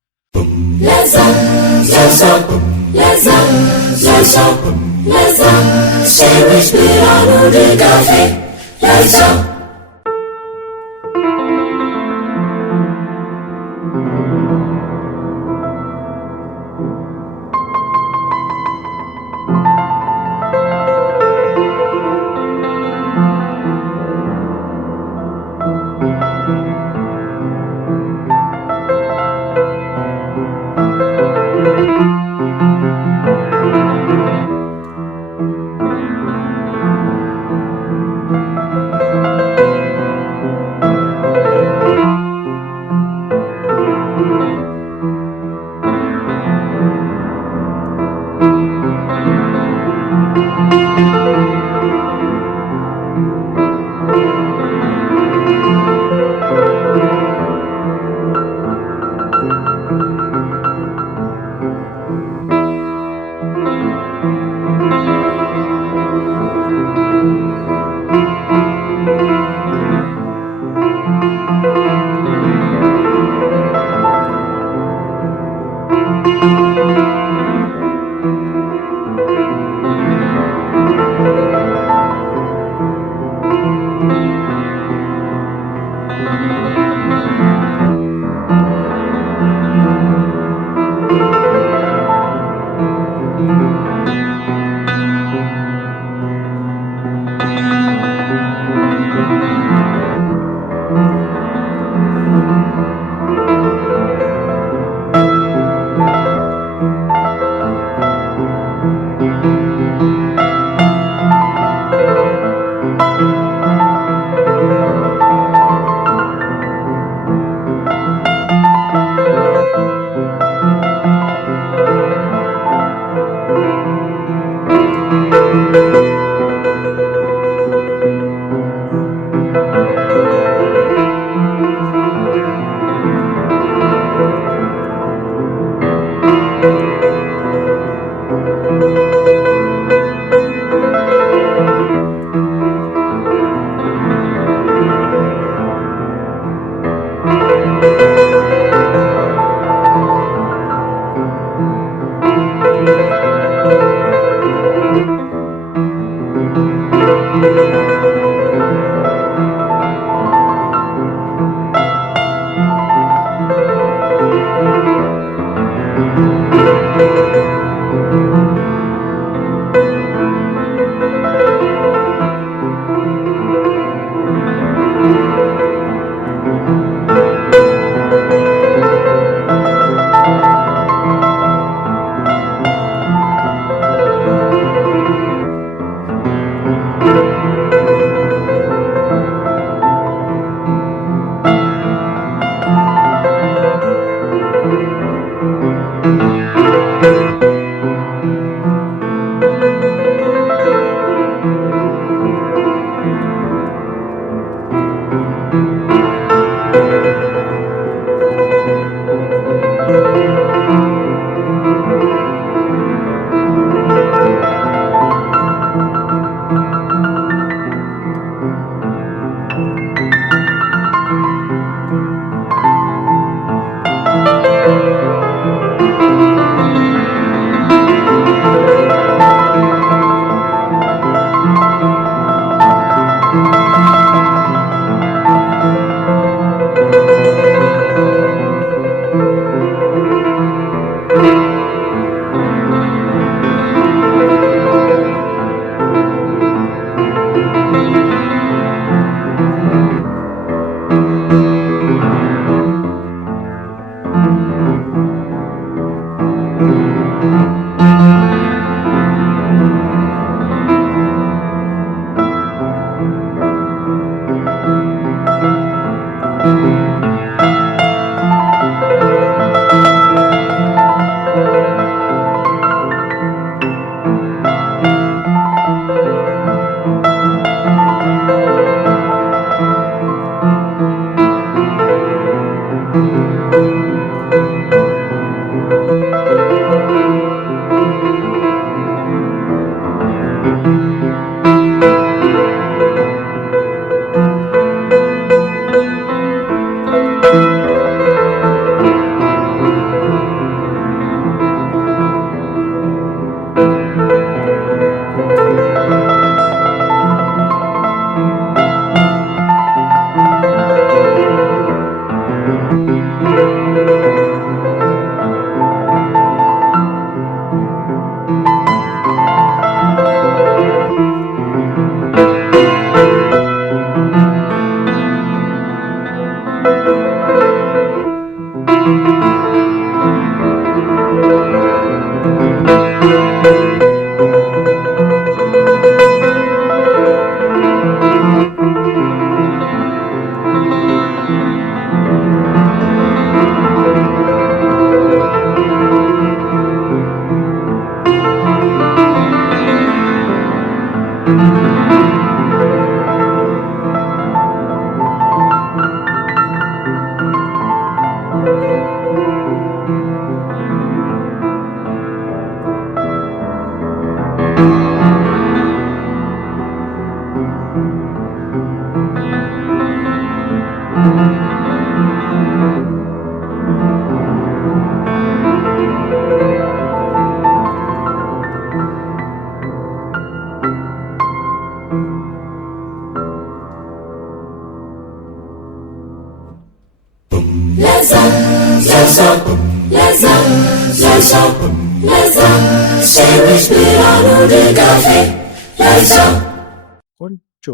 ቆንጆ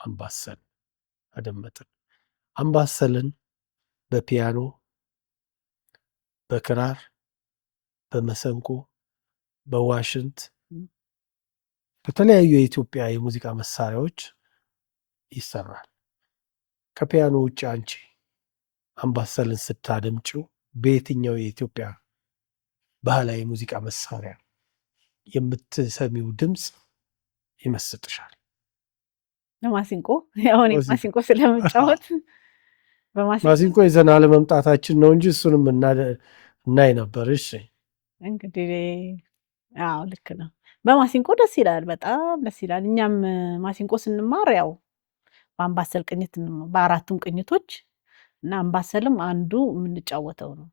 አምባሰል አደመጥን። አምባሰልን በፒያኖ፣ በክራር፣ በመሰንቆ፣ በዋሽንት፣ በተለያዩ የኢትዮጵያ የሙዚቃ መሳሪያዎች ይሰራል። ከፒያኖ ውጭ አንቺ አምባሰልን ስታደምጪው በየትኛው የኢትዮጵያ ባህላዊ የሙዚቃ መሳሪያ የምትሰሚው ድምፅ ይመስጥሻል? ማሲንቆ ያሁን ማሲንቆ ስለምጫወት ማሲንቆ ይዘን አለመምጣታችን ነው እንጂ እሱንም እናይ ነበር። እሺ እንግዲህ አዎ ልክ ነው። በማሲንቆ ደስ ይላል፣ በጣም ደስ ይላል። እኛም ማሲንቆ ስንማር ያው በአምባሰል ቅኝት በአራቱም ቅኝቶች እና አምባሰልም አንዱ የምንጫወተው ነው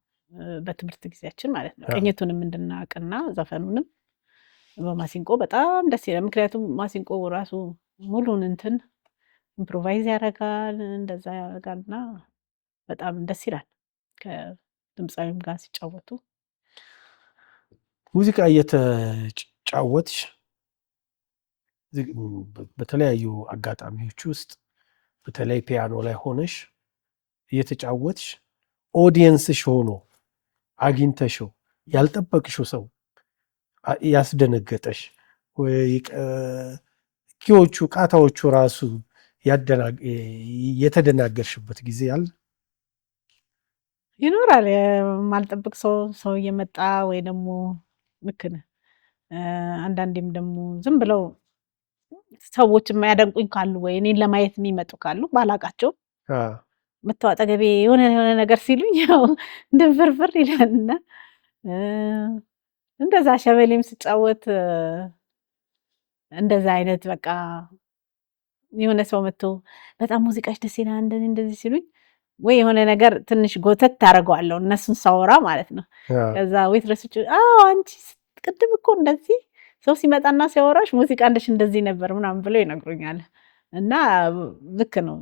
በትምህርት ጊዜያችን ማለት ነው። ቅኝቱንም እንድናቅና ዘፈኑንም በማሲንቆ በጣም ደስ ይላል። ምክንያቱም ማሲንቆ ራሱ ሙሉን እንትን ኢምፕሮቫይዝ ያደርጋል፣ እንደዛ ያደርጋልና በጣም ደስ ይላል ከድምፃዊም ጋር ሲጫወቱ። ሙዚቃ እየተጫወትሽ በተለያዩ አጋጣሚዎች ውስጥ በተለይ ፒያኖ ላይ ሆነሽ እየተጫወትሽ ኦዲየንስሽ ሆኖ አግኝተሽው ያልጠበቅሽው ሰው ያስደነገጠሽ ወይ ኪዎቹ ቃታዎቹ ራሱ የተደናገርሽበት ጊዜ አለ? ይኖራል። የማልጠብቅ ሰው እየመጣ ወይ ደግሞ ልክ ነህ። አንዳንዴም ደግሞ ዝም ብለው ሰዎች የማያደንቁኝ ካሉ ወይ እኔን ለማየት የሚመጡ ካሉ ባላቃቸው መተው አጠገቤ የሆነ ነገር ሲሉኝ ያው ድንፍርፍር ይላልና እንደዛ ሸበሌም ስጫወት እንደዛ አይነት በቃ የሆነ ሰው መጥቶ በጣም ሙዚቃሽ ደስ ይላል እንደዚህ ሲሉኝ ወይ የሆነ ነገር ትንሽ ጎተት ታደርገዋለሁ እነሱን ሳወራ ማለት ነው። ከዛ ዌትረሶች አንቺ ቅድም እኮ እንደዚህ ሰው ሲመጣና ሲያወራሽ ሙዚቃ እንደዚህ ነበር ምናምን ብለው ይነግሩኛል። እና ልክ ነው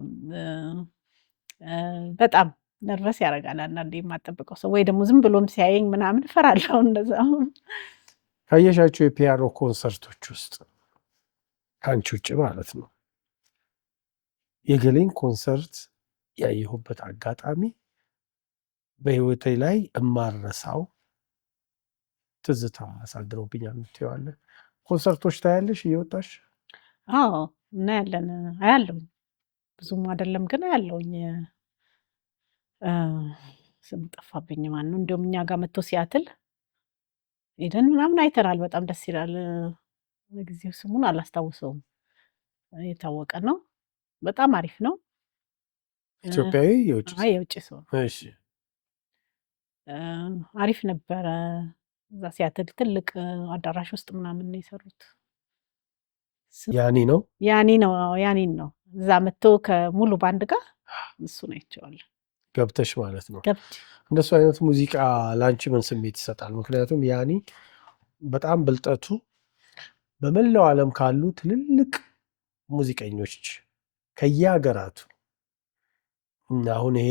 በጣም ነርቨስ ያደርጋል አንዳንዴ የማጠብቀው ሰው ወይ ደግሞ ዝም ብሎም ሲያየኝ ምናምን እፈራለሁ። እንደዛ ካየሻቸው የፒያኖ ኮንሰርቶች ውስጥ ከአንቺ ውጭ ማለት ነው የገሌን ኮንሰርት ያየሁበት አጋጣሚ በህይወቴ ላይ እማረሳው ትዝታ አሳድሮብኛል የምትይዋለ? ኮንሰርቶች ታያለሽ እየወጣሽ? አዎ እናያለን፣ አያለሁ። ብዙም አይደለም ግን አያለሁኝ። ስም ጠፋብኝ። ማን ነው እንደውም እኛ ጋር መጥቶ ሲያትል ሄደን ምናምን አይተናል። በጣም ደስ ይላል። ለጊዜው ስሙን አላስታውሰውም። የታወቀ ነው። በጣም አሪፍ ነው። ኢትዮጵያዊ የውጭ አይ የውጭ ሰው። እሺ አሪፍ ነበረ። እዛ ሲያትል ትልቅ አዳራሽ ውስጥ ምናምን ነው የሰሩት። ያኒ ነው ያኒን ነው። እዛ መጥቶ ከሙሉ ባንድ ጋር እሱን አይቼዋለሁ። ገብተሽ ማለት ነው። ገብቼ እንደሱ አይነት ሙዚቃ ላንቺ ምን ስሜት ይሰጣል? ምክንያቱም ያኒ በጣም ብልጠቱ በመላው ዓለም ካሉ ትልልቅ ሙዚቀኞች ከየሀገራቱ አሁን ይሄ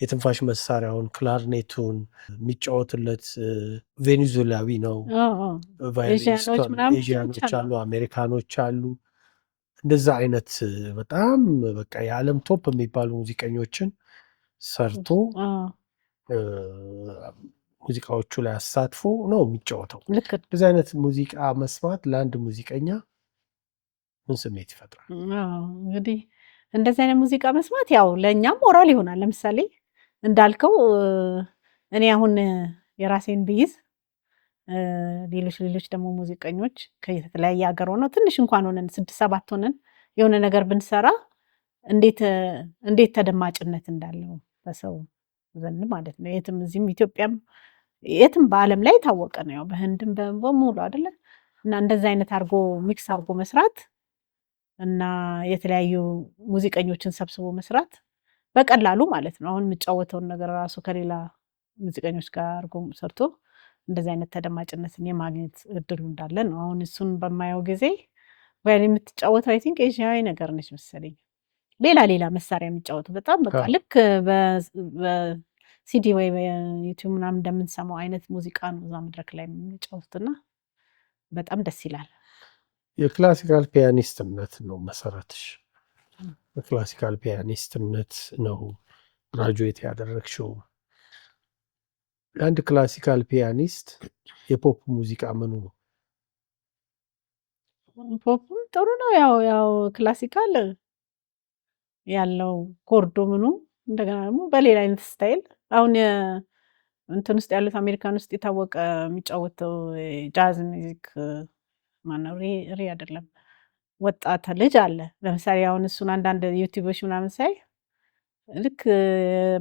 የትንፋሽ መሳሪያውን ክላርኔቱን የሚጫወትለት ቬኔዙዌላዊ ነው። ኤዥያኖች አሉ፣ አሜሪካኖች አሉ። እንደዛ አይነት በጣም በቃ የዓለም ቶፕ የሚባሉ ሙዚቀኞችን ሰርቶ ሙዚቃዎቹ ላይ አሳትፎ ነው የሚጫወተው። እንደዚህ አይነት ሙዚቃ መስማት ለአንድ ሙዚቀኛ ምን ስሜት ይፈጥራል? እንግዲህ እንደዚህ አይነት ሙዚቃ መስማት ያው ለእኛም ሞራል ይሆናል። ለምሳሌ እንዳልከው እኔ አሁን የራሴን ብይዝ ሌሎች ደግሞ ሙዚቀኞች ከተለያየ ሀገር ሆነው ትንሽ እንኳን ሆነን 6-7 ሆነን የሆነ ነገር ብንሰራ እንዴት ተደማጭነት እንዳለው በሰው ዘንድ ማለት ነው። የትም እዚህም ኢትዮጵያም የትም በዓለም ላይ የታወቀ ነው። ያው በህንድም በሙሉ አይደለ እና እንደዚህ አይነት አድርጎ ሚክስ አድርጎ መስራት እና የተለያዩ ሙዚቀኞችን ሰብስቦ መስራት በቀላሉ ማለት ነው። አሁን የምጫወተውን ነገር ራሱ ከሌላ ሙዚቀኞች ጋር አድርጎ ሰርቶ እንደዚህ አይነት ተደማጭነትን የማግኘት እድሉ እንዳለ ነው። አሁን እሱን በማየው ጊዜ ወይም የምትጫወተው አይ ቲንክ ኤዥያዊ ነገር ነች መሰለኝ። ሌላ መሳሪያ የሚጫወቱ በጣም በቃ ልክ በሲዲ ወይ በዩቲዩብ ምናምን እንደምንሰማው አይነት ሙዚቃ ነው እዛ መድረክ ላይ የሚጫወቱትና በጣም ደስ ይላል። የክላሲካል ፒያኒስትነት ነው መሰረትሽ? በክላሲካል ፒያኒስትነት ነው ግራጁዌት ያደረግሽው? ለአንድ ክላሲካል ፒያኒስት የፖፕ ሙዚቃ ምኑ ነው? ፖፕም ጥሩ ነው። ያው ክላሲካል ያለው ኮርዶ ምኑ እንደገና ደግሞ በሌላ አይነት ስታይል አሁን እንትን ውስጥ ያሉት አሜሪካን ውስጥ የታወቀ የሚጫወተው ጃዝ ሚዚክ ማነው? ሪ አይደለም ወጣት ልጅ አለ። ለምሳሌ አሁን እሱን አንዳንድ ዩቲዩቦች ምናምን ሳይ ልክ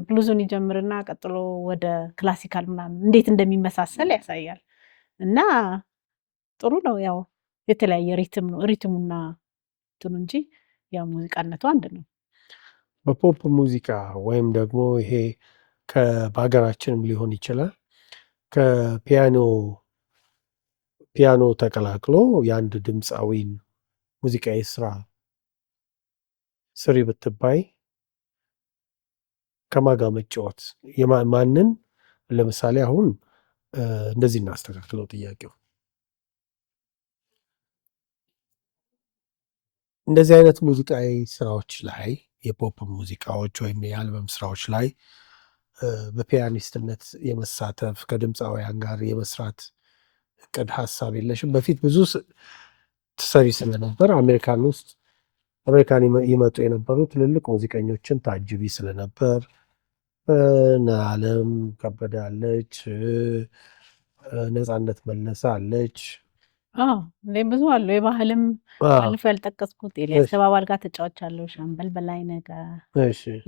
ብሉዙን ይጀምርና ቀጥሎ ወደ ክላሲካል ምናምን እንዴት እንደሚመሳሰል ያሳያል። እና ጥሩ ነው። ያው የተለያየ ሪትም ነው ሪትሙና እንትኑ እንጂ ያው ሙዚቃነቱ አንድ ነው። በፖፕ ሙዚቃ ወይም ደግሞ ይሄ በሀገራችንም ሊሆን ይችላል ከፒያኖ ተቀላቅሎ የአንድ ድምፃዊን ሙዚቃዊ ስራ ስሪ ብትባይ ከማጋ መጫወት ማንን? ለምሳሌ አሁን እንደዚህ እናስተካክለው ጥያቄው። እንደዚህ አይነት ሙዚቃዊ ስራዎች ላይ የፖፕ ሙዚቃዎች ወይም የአልበም ስራዎች ላይ በፒያኒስትነት የመሳተፍ ከድምፃውያን ጋር የመስራት እቅድ ሀሳብ የለሽም? በፊት ብዙ ትሰሪ ስለነበር አሜሪካን ይመጡ የነበሩ ትልልቅ ሙዚቀኞችን ታጅቢ ስለነበር አለም ከበደ አለች፣ ነፃነት መለሰ አለች። ብዙ አሉ። የባህልም አልፎ ያልጠቀስኩት ኤልያስ ተባባል ጋር ተጫውቻለሁ። ሻምበል በላይነህ ጋር፣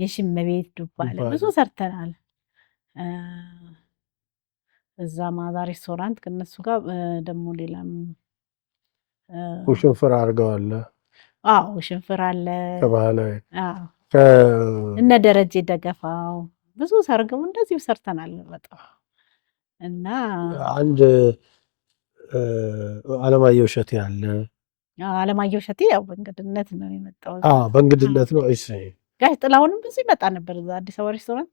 የሽመቤት ዱባለ ብዙ ሰርተናል። እዛ ማዛ ሬስቶራንት ከነሱ ጋር ደግሞ ሌላም ውሽንፍር አድርገዋል። ውሽንፍር አለ ከባህላዊ እነ ደረጀ ደገፋው ብዙ ሰርግም እንደዚሁ ሰርተናል በጣም እና አንድ አለማየሁ እሸቴ አለ። አለማየሁ እሸቴ ያው በእንግድነት ነው የመጣው። በእንግድነት ነው። እሺ ጋሽ ጥላሁንም ብዙ ይመጣ ነበር እዛ አዲስ አበባ ሬስቶራንት።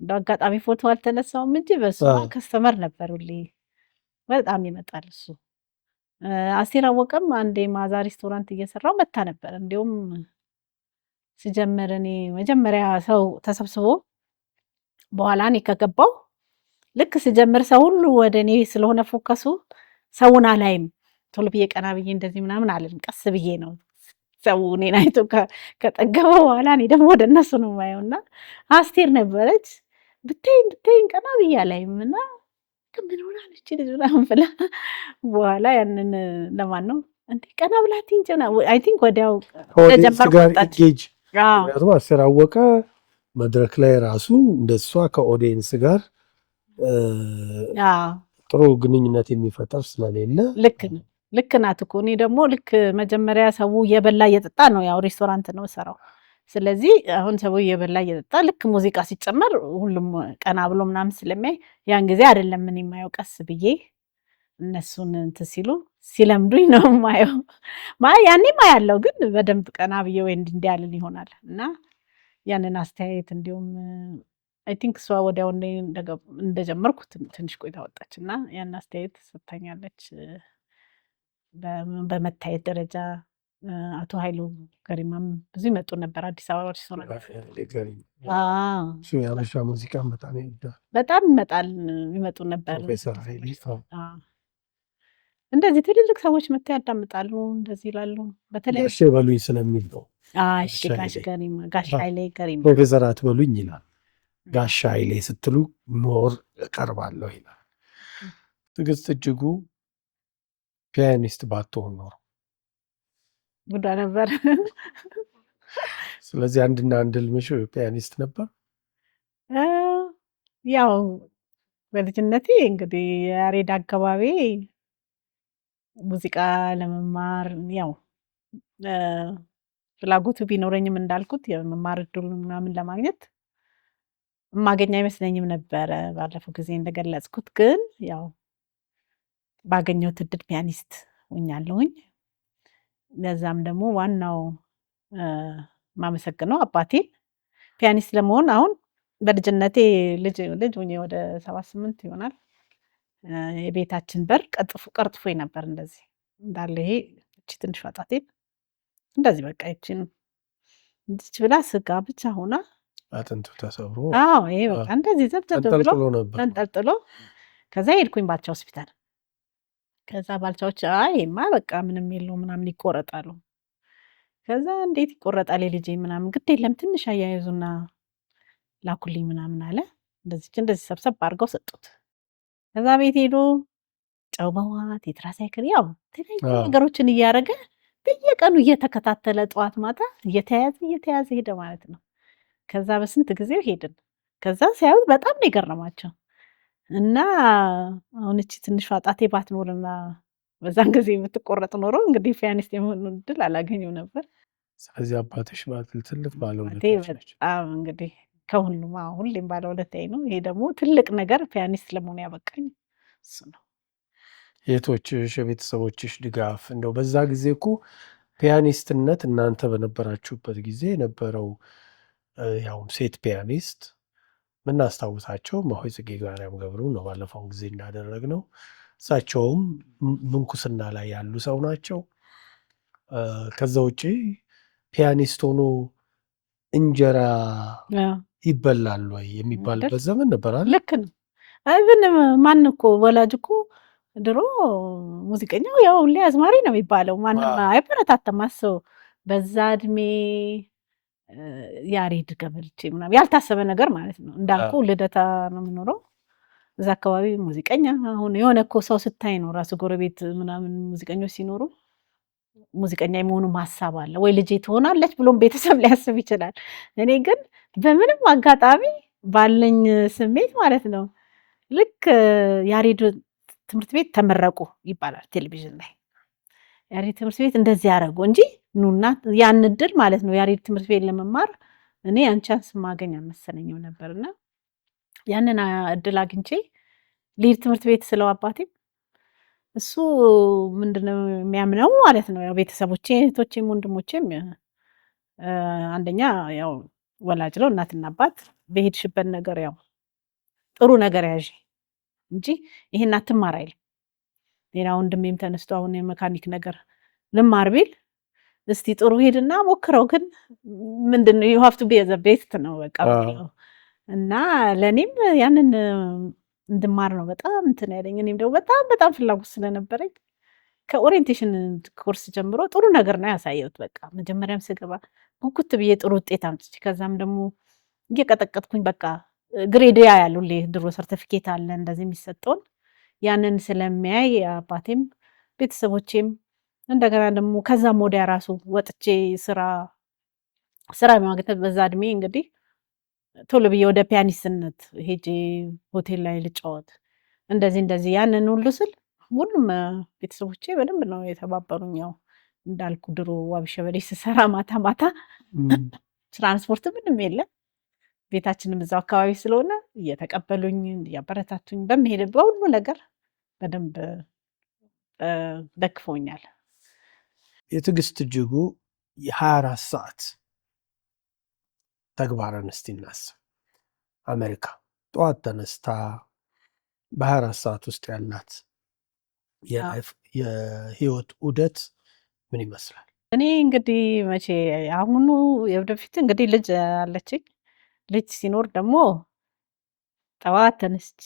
እንደ አጋጣሚ ፎቶ አልተነሳውም እንጂ በሱ ከስተመር ነበር ሁሌ በጣም ይመጣል እሱ። አስቴር አወቀም አንዴ ማዛ ሬስቶራንት እየሰራው መታ ነበር። እንዲሁም ሲጀምር እኔ መጀመሪያ ሰው ተሰብስቦ በኋላ እኔ ከገባው ልክ ስጀምር ሰው ሁሉ ወደ እኔ ስለሆነ ፎከሱ ሰውን አላይም። ቶሎ ብዬ ቀና ብዬ እንደዚህ ምናምን አለን። ቀስ ብዬ ነው ሰው እኔን አይቶ ከጠገበ በኋላ እኔ ደግሞ ወደ እነሱ ነው የማየው። እና አስቴር ነበረች ብታይኝ ቀና ብዬ አላይም እና ምን ሆና ነች ልጅ ምናምን ብላ በኋላ ያንን ለማን ነው እንዴ ቀና ብላ ትንጭ አይ ቲንክ ወዲያው ጀመርኩት። ምክንያቱም አስቴር አወቀ መድረክ ላይ ራሱ እንደሷ ከኦዲየንስ ጋር ጥሩ ግንኙነት የሚፈጠር ስለሌለ ልክ ናት እኮ። እኔ ደግሞ ልክ መጀመሪያ ሰው እየበላ እየጠጣ ነው፣ ያው ሬስቶራንት ነው ሰራው። ስለዚህ አሁን ሰው እየበላ እየጠጣ ልክ ሙዚቃ ሲጨመር ሁሉም ቀና ብሎ ምናምን ስለሚያይ ያን ጊዜ አይደለም ምን የማየው፣ ቀስ ብዬ እነሱን እንትን ሲሉ ሲለምዱኝ ነው የማየው። ያኔማ ያለው ግን በደንብ ቀና ብዬ ወይ እንዲህ ያልን ይሆናል እና ያንን አስተያየት እንዲሁም አይ ቲንክ እሷ ወዲያው እንደጀመርኩ ትንሽ ቆይታ ወጣች እና ያን አስተያየት ሰጥታኛለች። በመታየት ደረጃ አቶ ኃይሉ ገሪማም ብዙ ይመጡ ነበር አዲስ አበባ ያበሻ ሙዚቃ በጣም ይመጡ ነበር። እንደዚህ ትልልቅ ሰዎች መጥተው ያዳምጣሉ፣ እንደዚህ ይላሉ። በተለይ ጋሽ በሉኝ ስለሚል ነው። ጋሽ ኃይሌ ገሪማ ፕሮፌሰር አትበሉኝ ይላል። ጋሽ ኃይሌ ስትሉ ሞር እቀርባለሁ ይላል። ትዕግስት እጅጉ ፒያኒስት ባትሆን ኖሮ ጉዳ ነበር። ስለዚህ አንድና አንድ ህልምሽ ፒያኒስት ነበር። ያው በልጅነቴ እንግዲህ ያሬድ አካባቢ ሙዚቃ ለመማር ያው ፍላጎቱ ቢኖረኝም እንዳልኩት የመማር እድሉን ምናምን ለማግኘት የማገኝ አይመስለኝም ነበረ ባለፈው ጊዜ እንደገለጽኩት። ግን ያው ባገኘሁት እድል ፒያኒስት ሆኛለሁኝ። ለዛም ደግሞ ዋናው ማመሰግነው አባቴን ፒያኒስት ለመሆን አሁን በልጅነቴ ልጅ ሆኜ ወደ 78 ይሆናል የቤታችን በር ቀርጥፎኝ ነበር። እንደዚህ እንዳለ ይሄ እቺ ትንሽ ጣቴን እንደዚህ በቃ ይቺን እንድች ብላ ስጋ ብቻ ሆና አጥንቱ ተሰብሮ ይሄ በቃ እንደዚህ ዘብዘብ ብሎ ተንጠልጥሎ ከዛ ሄድኩኝ ባልቻ ሆስፒታል። ከዛ ባልቻዎች አይማ በቃ ምንም የለው ምናምን ይቆረጣሉ። ከዛ እንዴት ይቆረጣል የልጄ ምናምን ግድ የለም ትንሽ አያይዙና ላኩልኝ ምናምን አለ። እንደዚህ ሰብሰብ አድርገው ሰጡት። ከዛ ቤት ሄዶ ጨው በውሃ ቴትራሳይክል ያው የተለያዩ ነገሮችን እያደረገ በየቀኑ እየተከታተለ ጠዋት ማታ እየተያዘ ሄደ ማለት ነው። ከዛ በስንት ጊዜው ሄድን። ከዛ ሲያዩት በጣም ነው የገረማቸው እና አሁን እቺ ትንሽ ጣቴ ባትኖርና በዛን ጊዜ የምትቆረጥ ኖሮ እንግዲህ ፒያኒስት የመሆን እድል አላገኘው ነበር። ስለዚህ አባትሽ ትልቅ ባለውለታ በጣም እንግዲህ ከሁሉም ሁሌም ባለውለታዬ ነው። ይሄ ደግሞ ትልቅ ነገር ፒያኒስት ለመሆን ያበቃኝ እሱ ነው። የቶችሽ የቤተሰቦችሽ ድጋፍ እንደው በዛ ጊዜ እኮ ፒያኒስትነት እናንተ በነበራችሁበት ጊዜ የነበረው ያው ሴት ፒያኒስት ምናስታውሳቸው እማሆይ ጽጌ ማርያም ገብሩ ነው። ባለፈው ጊዜ እንዳደረግነው እሳቸውም ምንኩስና ላይ ያሉ ሰው ናቸው። ከዛ ውጪ ፒያኒስት ሆኖ እንጀራ ይበላል ወይ የሚባልበት ዘመን ነበር አይደል? ልክ ነው። አይብን ማን እኮ ወላጅ እኮ ድሮ ሙዚቀኛው ያው ሁሌ አዝማሪ ነው የሚባለው። ማንም አይበረታታም። አስበው በዛ እድሜ ያሬድ ገብርቼ ምናምን ያልታሰበ ነገር ማለት ነው። እንዳልኩ ልደታ ነው የምኖረው እዛ አካባቢ ሙዚቀኛ አሁን የሆነ እኮ ሰው ስታይ ነው ራሱ ጎረቤት ምናምን ሙዚቀኞች ሲኖሩ ሙዚቀኛ የመሆኑ ሀሳብ አለ ወይ ልጄ ትሆናለች ብሎም ቤተሰብ ሊያስብ ይችላል። እኔ ግን በምንም አጋጣሚ ባለኝ ስሜት ማለት ነው ልክ ያሬድ ትምህርት ቤት ተመረቁ ይባላል ቴሌቪዥን ላይ ያሬድ ትምህርት ቤት እንደዚህ ያደረጉ እንጂ ኑና ያን እድል ማለት ነው ያሬድ ትምህርት ቤት ለመማር እኔ አንቻንስ ማገኝ አልመሰለኝም ነበርና ያንን እድል አግኝቼ ልሂድ ትምህርት ቤት ስለው አባቴም እሱ ምንድነው የሚያምነው ማለት ነው ያው ቤተሰቦቼ እህቶቼም ወንድሞቼም አንደኛ ያው ወላጅ ነው እናትና አባት በሄድሽበት ነገር ያው ጥሩ ነገር ያዥ እንጂ ይሄን አትማር አይልም። ሌላ ወንድሜም ተነስቶ አሁን የመካኒክ ነገር ልማር ቢል እስቲ ጥሩ ሄድና ሞክረው ግን ምንድነው you have to be the best ነው በቃ እና ለኔም ያንን እንድማር ነው በጣም እንትን ያለኝ። እኔም ደግሞ በጣም ፍላጎት ስለነበረኝ ከኦሪየንቴሽን ኮርስ ጀምሮ ጥሩ ነገር ነው ያሳየሁት። በቃ መጀመሪያም ስገባ ጉጉት ብዬ ጥሩ ውጤት አምጥቼ ከዛም ደግሞ እየቀጠቀጥኩኝ በቃ ግሬድ ያያሉ ድሮ ሰርቲፊኬት አለ እንደዚህ የሚሰጠውን ያንን ስለሚያይ አባቴም ቤተሰቦቼም እንደገና ደግሞ ከዛም ወዲያ ራሱ ወጥቼ ስራ ማግኘት በዛ እድሜ እንግዲህ ቶሎ ብዬ ወደ ፒያኒስትነት ሄጄ ሆቴል ላይ ልጫወት እንደዚህ ያንን ሁሉ ስል ሁሉም ቤተሰቦቼ በደንብ ነው የተባበሩኝ። ያው እንዳልኩ ድሮ ዋቢ ሸበሌ ስሰራ ማታ ትራንስፖርት ምንም የለም፣ ቤታችንም እዛው አካባቢ ስለሆነ እየተቀበሉኝ እያበረታቱኝ በመሄድ በሁሉ ነገር በደንብ ደግፎኛል። የትዕግስት እጅጉ የ24 ሰዓት ተግባርን እስቲ እናስብ። አሜሪካ ጠዋት ተነስታ በ24 ሰዓት ውስጥ ያላት የህይወት ዑደት ምን ይመስላል? እኔ እንግዲህ መቼ አሁኑ የወደፊት እንግዲህ ልጅ አለችኝ። ልጅ ሲኖር ደግሞ ጠዋት ተነስቼ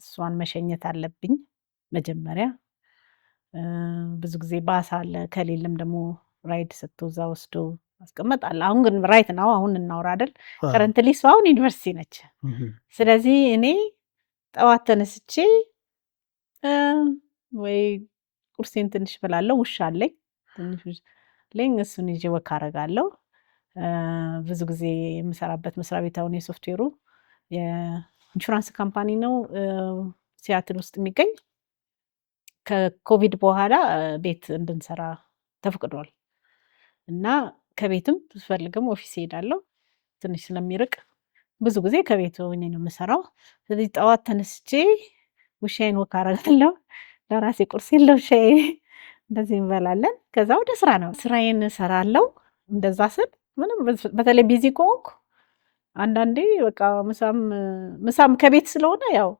እሷን መሸኘት አለብኝ መጀመሪያ። ብዙ ጊዜ ባስ አለ፣ ከሌለም ደግሞ ራይድ ሰጥቶ እዛ ወስዶ አስቀመጣል። አሁን ግን ራይት ነው፣ አሁን እናውራ አይደል? ከረንትሊ እሷ አሁን ዩኒቨርሲቲ ነች። ስለዚህ እኔ ጠዋት ተነስቼ ወይ ቁርሴን ትንሽ ብላለሁ፣ ውሻ አለኝ ትንሽ ለኝ እሱን ይዤ ወክ አደርጋለሁ። ብዙ ጊዜ የምሰራበት መስሪያ ቤት አሁን የሶፍትዌሩ የኢንሹራንስ ካምፓኒ ነው ሲያትል ውስጥ የሚገኝ። ከኮቪድ በኋላ ቤት እንድንሰራ ተፈቅዷል እና ከቤትም ስፈልግም ኦፊስ ሄዳለሁ። ትንሽ ስለሚርቅ ብዙ ጊዜ ከቤት ሆኜ ነው የምሰራው። ስለዚህ ጠዋት ተነስቼ ውሻዬን ወክ አደርጋለሁ፣ ለራሴ ቁርሴን ለውሻዬ እንደዚህ እንበላለን። ከዛ ወደ ስራ ነው ስራዬን እሰራለሁ። እንደዛ ስል ምንም በተለይ ቢዚ ከሆንኩ አንዳንዴ በቃ ምሳም ከቤት ስለሆነ ያው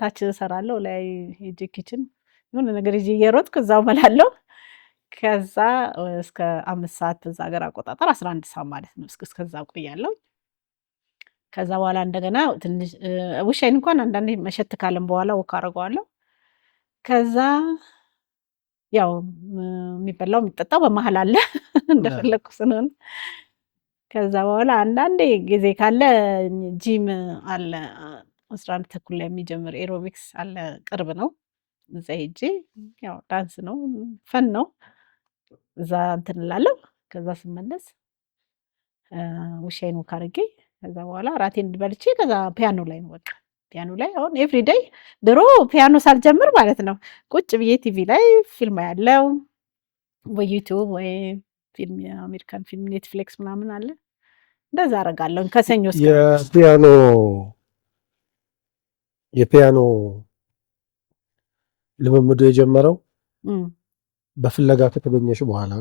ታች እሰራለሁ፣ ላይ ሄጄ ኪችን የሆነ ነገር ይዤ እየሮጥኩ እዛው እበላለሁ። ከዛ እስከ 5 ሰዓት በዛ ሀገር አቆጣጠር 11 ሰዓት ማለት ነው። እስከዛ ቆያለሁ። ከዛ በኋላ እንደገና ትንሽ ውሻዬን እንኳን አንዳንዴ መሸት ካለም በኋላ ወክ አደርገዋለሁ። ከዛ ያው የሚበላው የሚጠጣው በመሀል አለ እንደፈለግኩ ስለሆነ። ከዛ በኋላ አንዳንዴ ጊዜ ካለ ጂም አለ 11 ተኩል ላይ የሚጀምር ኤሮቢክስ አለ፣ ቅርብ ነው። እዛ ሄጄ ያው ዳንስ ነው ፈን ነው፣ እዛ እንትን እላለሁ። ከዛ ስመለስ ውሻዬን ወክ አድርጌ ከዛ በኋላ ራቴን በልቼ ከዛ ፒያኖ ላይ ነው በቃ ፒያኖ ላይ አሁን ኤቭሪዴይ። ድሮ ፒያኖ ሳልጀምር ማለት ነው ቁጭ ብዬ ቲቪ ላይ ፊልም ያለው ወይ ዩቲዩብ ወይ ፊልም የአሜሪካን ፊልም ኔትፍሊክስ ምናምን አለ፣ እንደዛ አደርጋለሁ ከሰኞ እስከ የፒያኖ ልምምዱ የጀመረው በፍለጋ ከተገኘሽ በኋላ?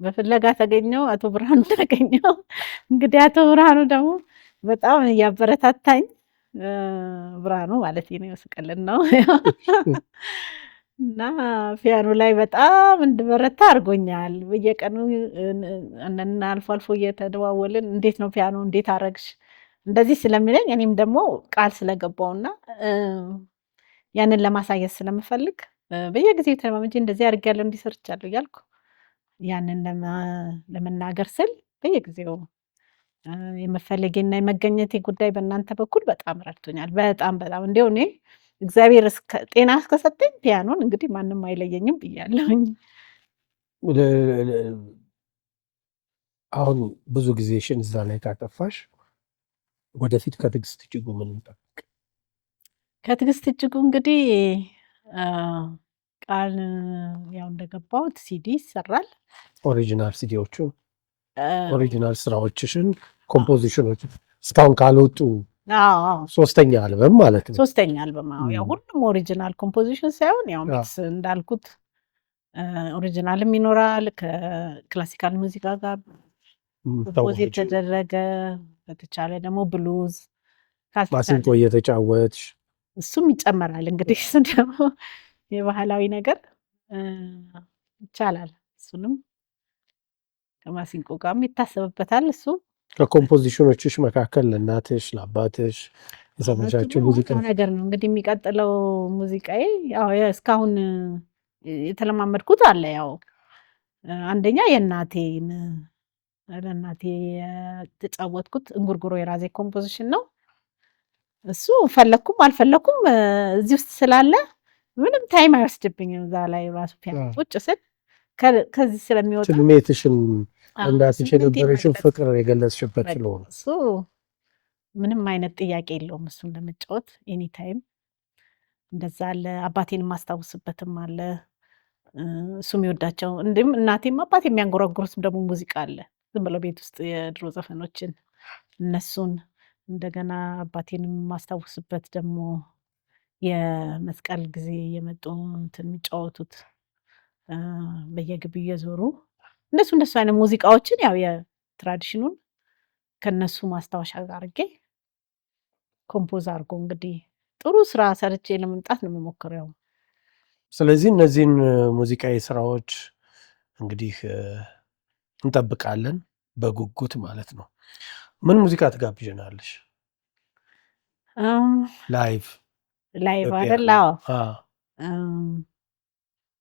በፍለጋ ተገኘው፣ አቶ ብርሃኑ ተገኘው። እንግዲህ አቶ ብርሃኑ ደግሞ በጣም እያበረታታኝ፣ ብርሃኑ ማለት ነው ስቀልን ነው እና ፒያኖ ላይ በጣም እንድበረታ አድርጎኛል። በየቀኑ አልፎ አልፎ እየተደዋወልን እንዴት ነው ፒያኖ እንዴት አረግሽ እንደዚህ ስለሚለኝ እኔም ደግሞ ቃል ስለገባውና ያንን ለማሳየት ስለምፈልግ በየጊዜው ተለማመጄ እንደዚህ አድርጌያለሁ እንዲሰርቻለሁ እያልኩ ያንን ለመናገር ስል በየጊዜው የመፈለጌና የመገኘቴ ጉዳይ በእናንተ በኩል በጣም ረድቶኛል። በጣም እንዲሁ እኔ እግዚአብሔር ጤና እስከሰጠኝ ፒያኖን እንግዲህ ማንም አይለየኝም ብያለሁኝ። አሁን ብዙ ጊዜሽን እዛ ላይ ካጠፋሽ ወደፊት ከትዕግስት እጅጉ ምን እንጠብቅ? ከትዕግስት እጅጉ እንግዲህ ቃል ያው እንደገባሁት ሲዲ ይሰራል። ኦሪጂናል ሲዲዎቹን ኦሪጂናል ስራዎችሽን ኮምፖዚሽኖች እስካሁን ካልወጡ ሶስተኛ አልበም ማለት ነው። ሶስተኛ አልበም ያው ሁሉም ኦሪጂናል ኮምፖዚሽን ሳይሆን ያው ሚክስ እንዳልኩት ኦሪጂናልም ይኖራል ከክላሲካል ሙዚቃ ጋር ኮምፖዝ የተደረገ በተቻለ ደግሞ ብሉዝ ማሲንቆ እየተጫወትሽ እሱም ይጨመራል። እንግዲህ እሱ ደግሞ የባህላዊ ነገር ይቻላል። እሱንም ከማሲንቆ ጋርም ይታሰብበታል። እሱ ከኮምፖዚሽኖችሽ መካከል ለእናትሽ ለአባትሽ የሰማቻችሁ ሙዚቃ ነገር ነው እንግዲህ የሚቀጥለው ሙዚቃዬ ያው እስካሁን የተለማመድኩት አለ። ያው አንደኛ የእናቴን ለእናቴ የተጫወትኩት እንጉርጉሮ የራሴ ኮምፖዚሽን ነው። እሱ ፈለኩም አልፈለኩም እዚህ ውስጥ ስላለ ምንም ታይም አይወስድብኝም። እዛ ላይ ራሱ ፒያኖ ቁጭ ስል ከዚህ ስለሚወጣ ስሜትሽን እንዳትሽ የነበረሽን ፍቅር የገለጽሽበት ስለሆነ እሱ ምንም አይነት ጥያቄ የለውም። እሱን ለመጫወት ኤኒ ታይም እንደዛ አለ። አባቴን የማስታውስበትም አለ። እሱ የሚወዳቸው እንዲሁም እናቴም አባቴ የሚያንጎራጉሩትም ደግሞ ሙዚቃ አለ። ዝም ብለው ቤት ውስጥ የድሮ ዘፈኖችን እነሱን እንደገና አባቴን የማስታውስበት ደግሞ የመስቀል ጊዜ የመጡ እንትን የሚጫወቱት በየግቢው እየዞሩ እነሱ አይነት ሙዚቃዎችን ያው የትራዲሽኑን ከነሱ ማስታወሻ ጋር አድርጌ ኮምፖዝ አድርጎ እንግዲህ ጥሩ ስራ ሰርቼ ለመምጣት ነው የምሞክረው። ስለዚህ እነዚህን ሙዚቃዊ ስራዎች እንግዲህ እንጠብቃለን በጉጉት ማለት ነው። ምን ሙዚቃ ትጋብዥናለሽ? ላይቭ አይደል?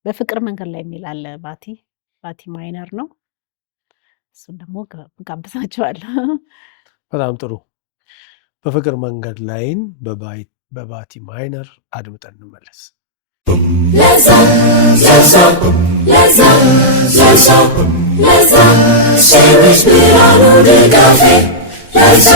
በፍቅር መንገድ ላይ የሚል አለ። ባቲ ማይነር ነው። እሱን ደግሞ ጋብዛቸዋለሁ። በጣም ጥሩ። በፍቅር መንገድ ላይን በባቲ ማይነር አድምጠን እንመለስ። ሴቶች ብርሃኑ ድጋፌ ለዛ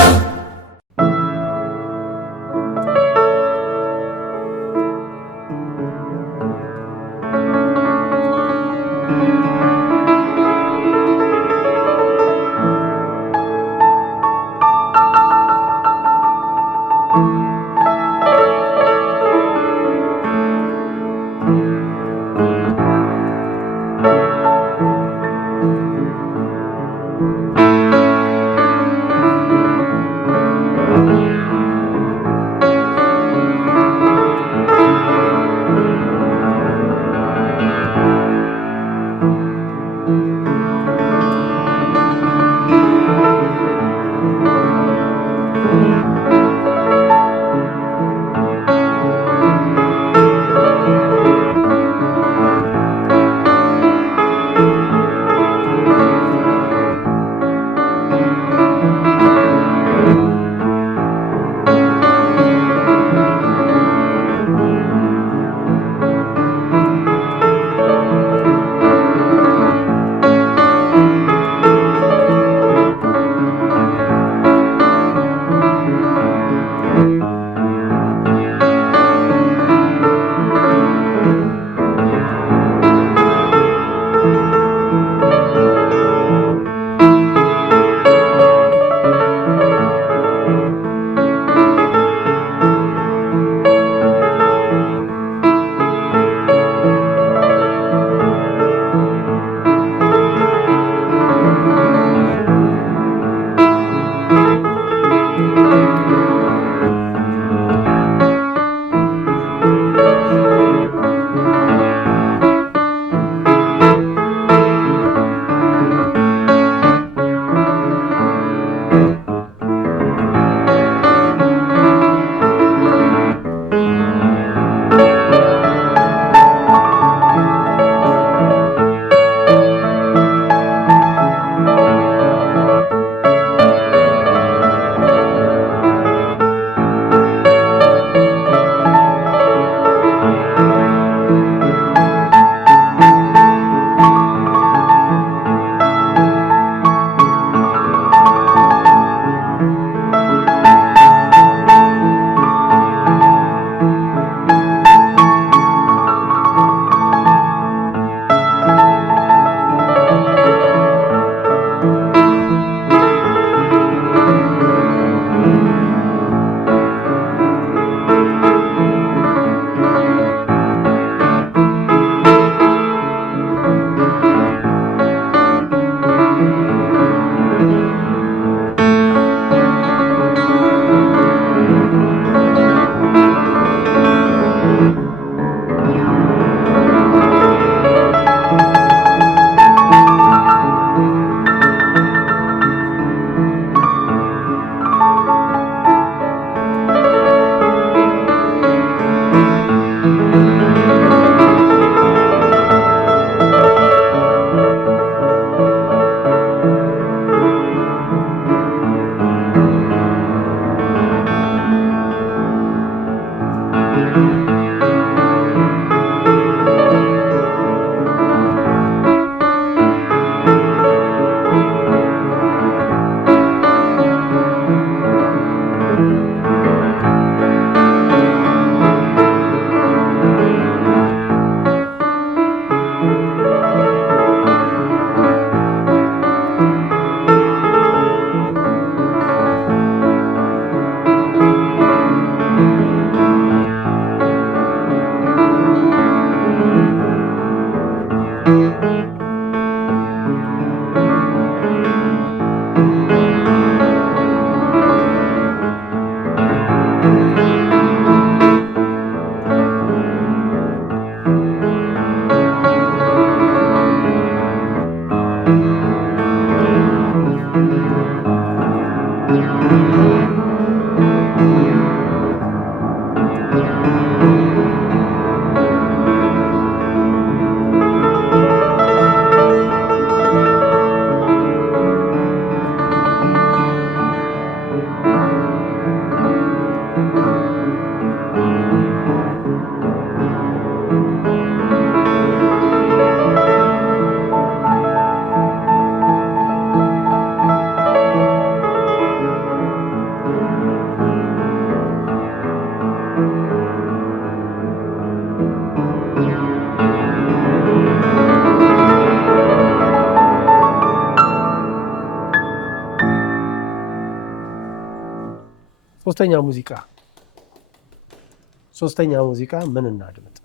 ሶስተኛ ሙዚቃ ምን እናድምጥ?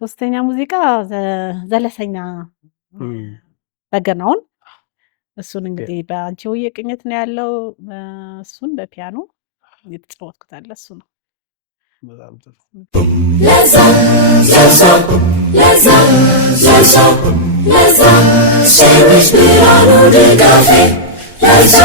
ሶስተኛ ሙዚቃ ዘለሰኛ በገናውን እሱን እንግዲህ በአንቺ ሆዬ ቅኝት ነው ያለው። እሱን በፒያኖ የተጫወትኩት አለ እሱ ነው። በጣም ጥሩ። ለዛ ሰዎች ብርሃኑ ድጋፌ ለዛ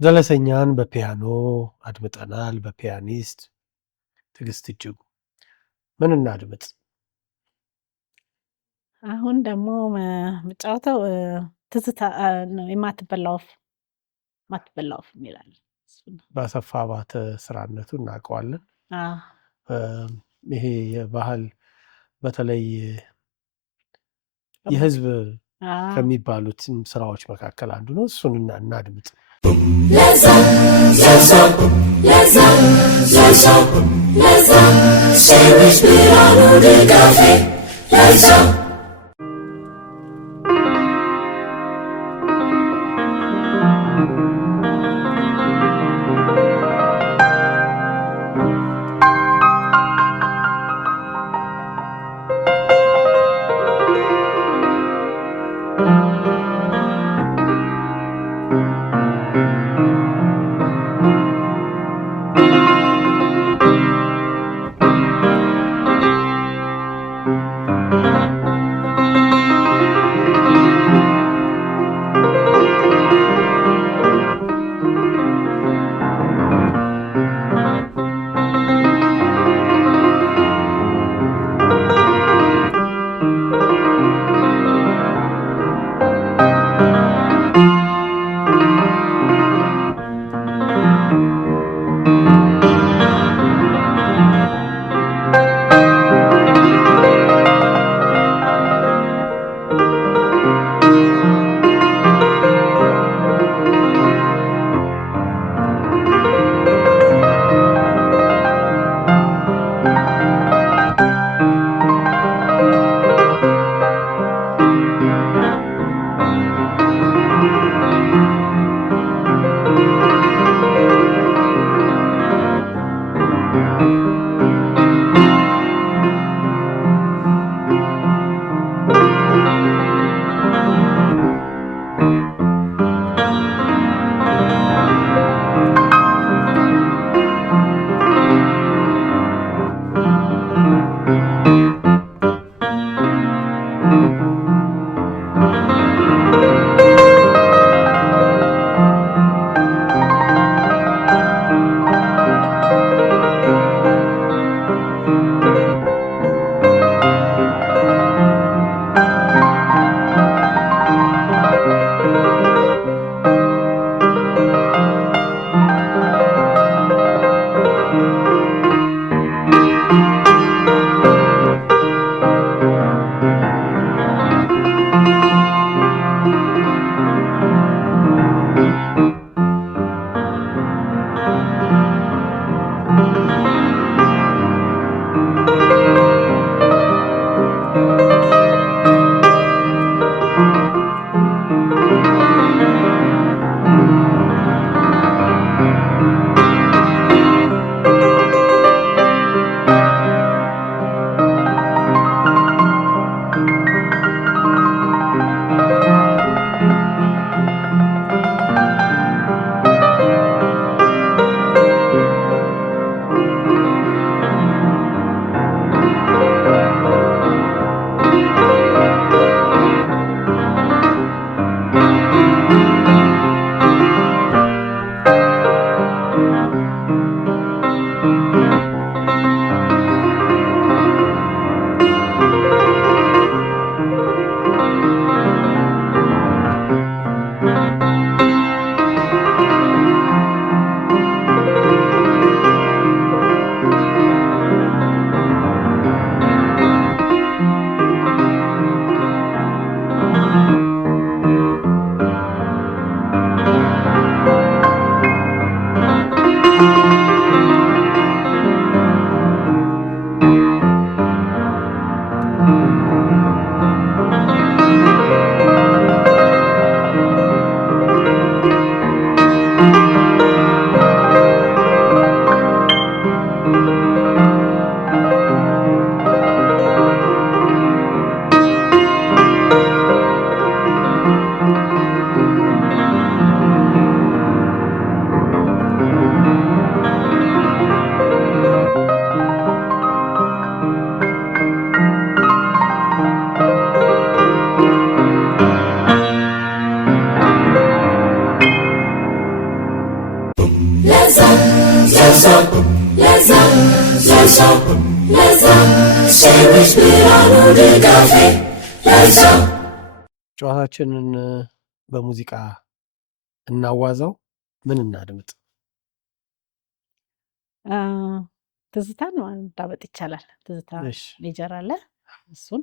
ዘለሰኛን በፒያኖ አድምጠናል። በፒያኒስት ትዕግስት እጅጉ። ምን እናድምጥ? አሁን ደግሞ የምጫወተው ትዝታ ነው። የማትበላ ወፍ የሚላል በአሰፋ ባተ ስራነቱ እናውቀዋለን። ይሄ የባህል በተለይ የህዝብ ከሚባሉት ስራዎች መካከል አንዱ ነው። እሱን እናድምጥ። ለዛ ሴቶች ብርሃኑ ድጋፌ ለዛ ሴዊስ ብርሃኑ ድጋፌ ለዛ ጨዋታችንን በሙዚቃ እናዋዛው። ምን እናድምጥ? ትዝታን ማዳመጥ ይቻላል። ትዝታ እሺ። ሜጀር አለ እሱን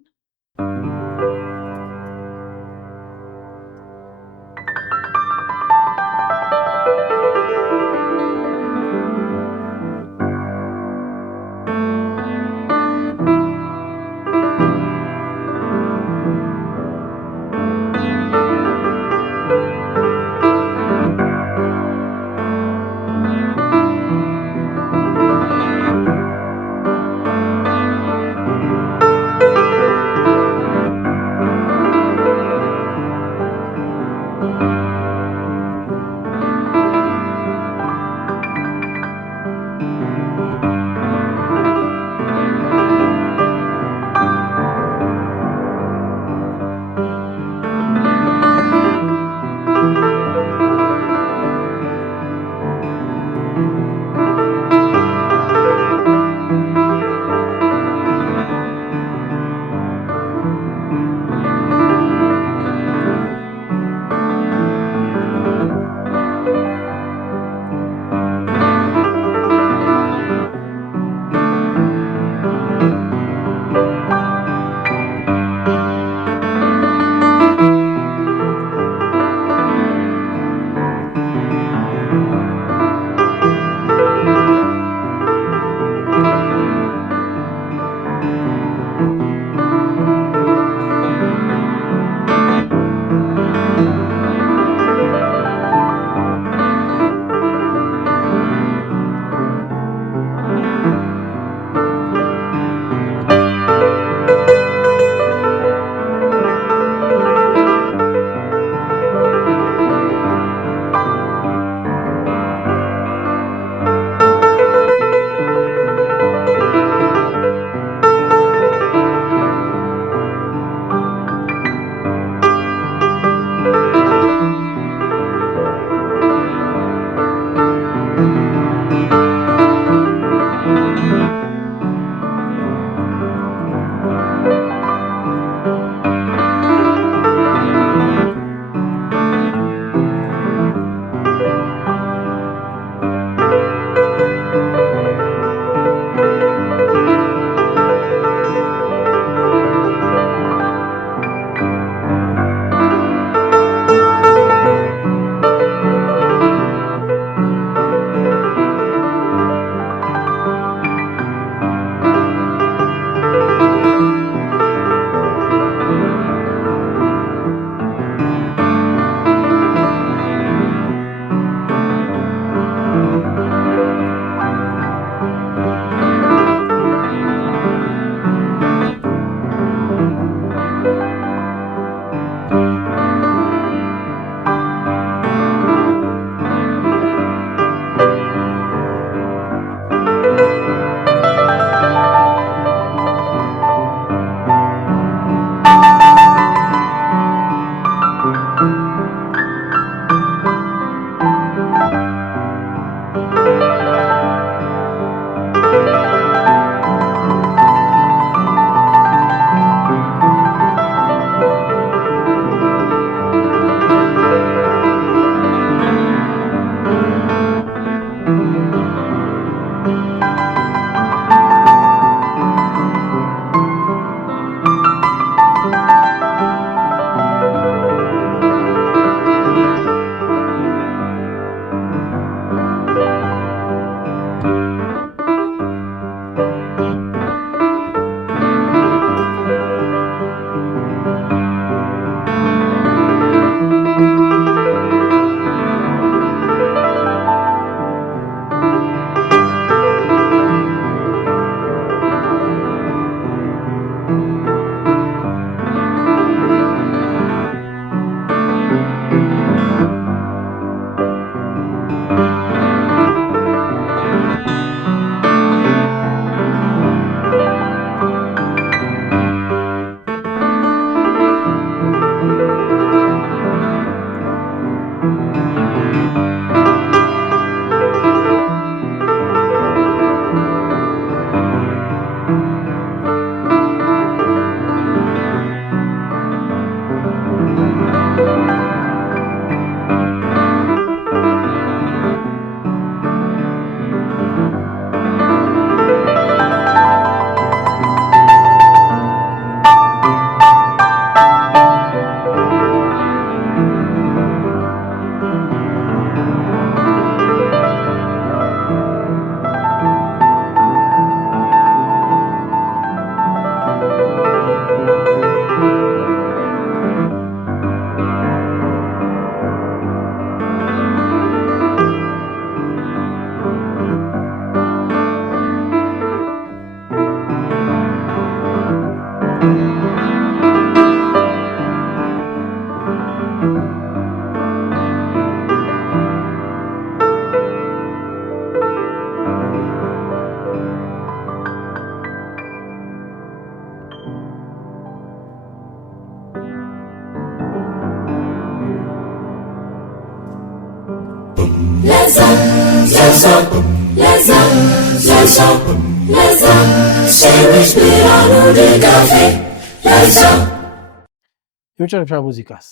የመጨረሻ ሙዚቃስ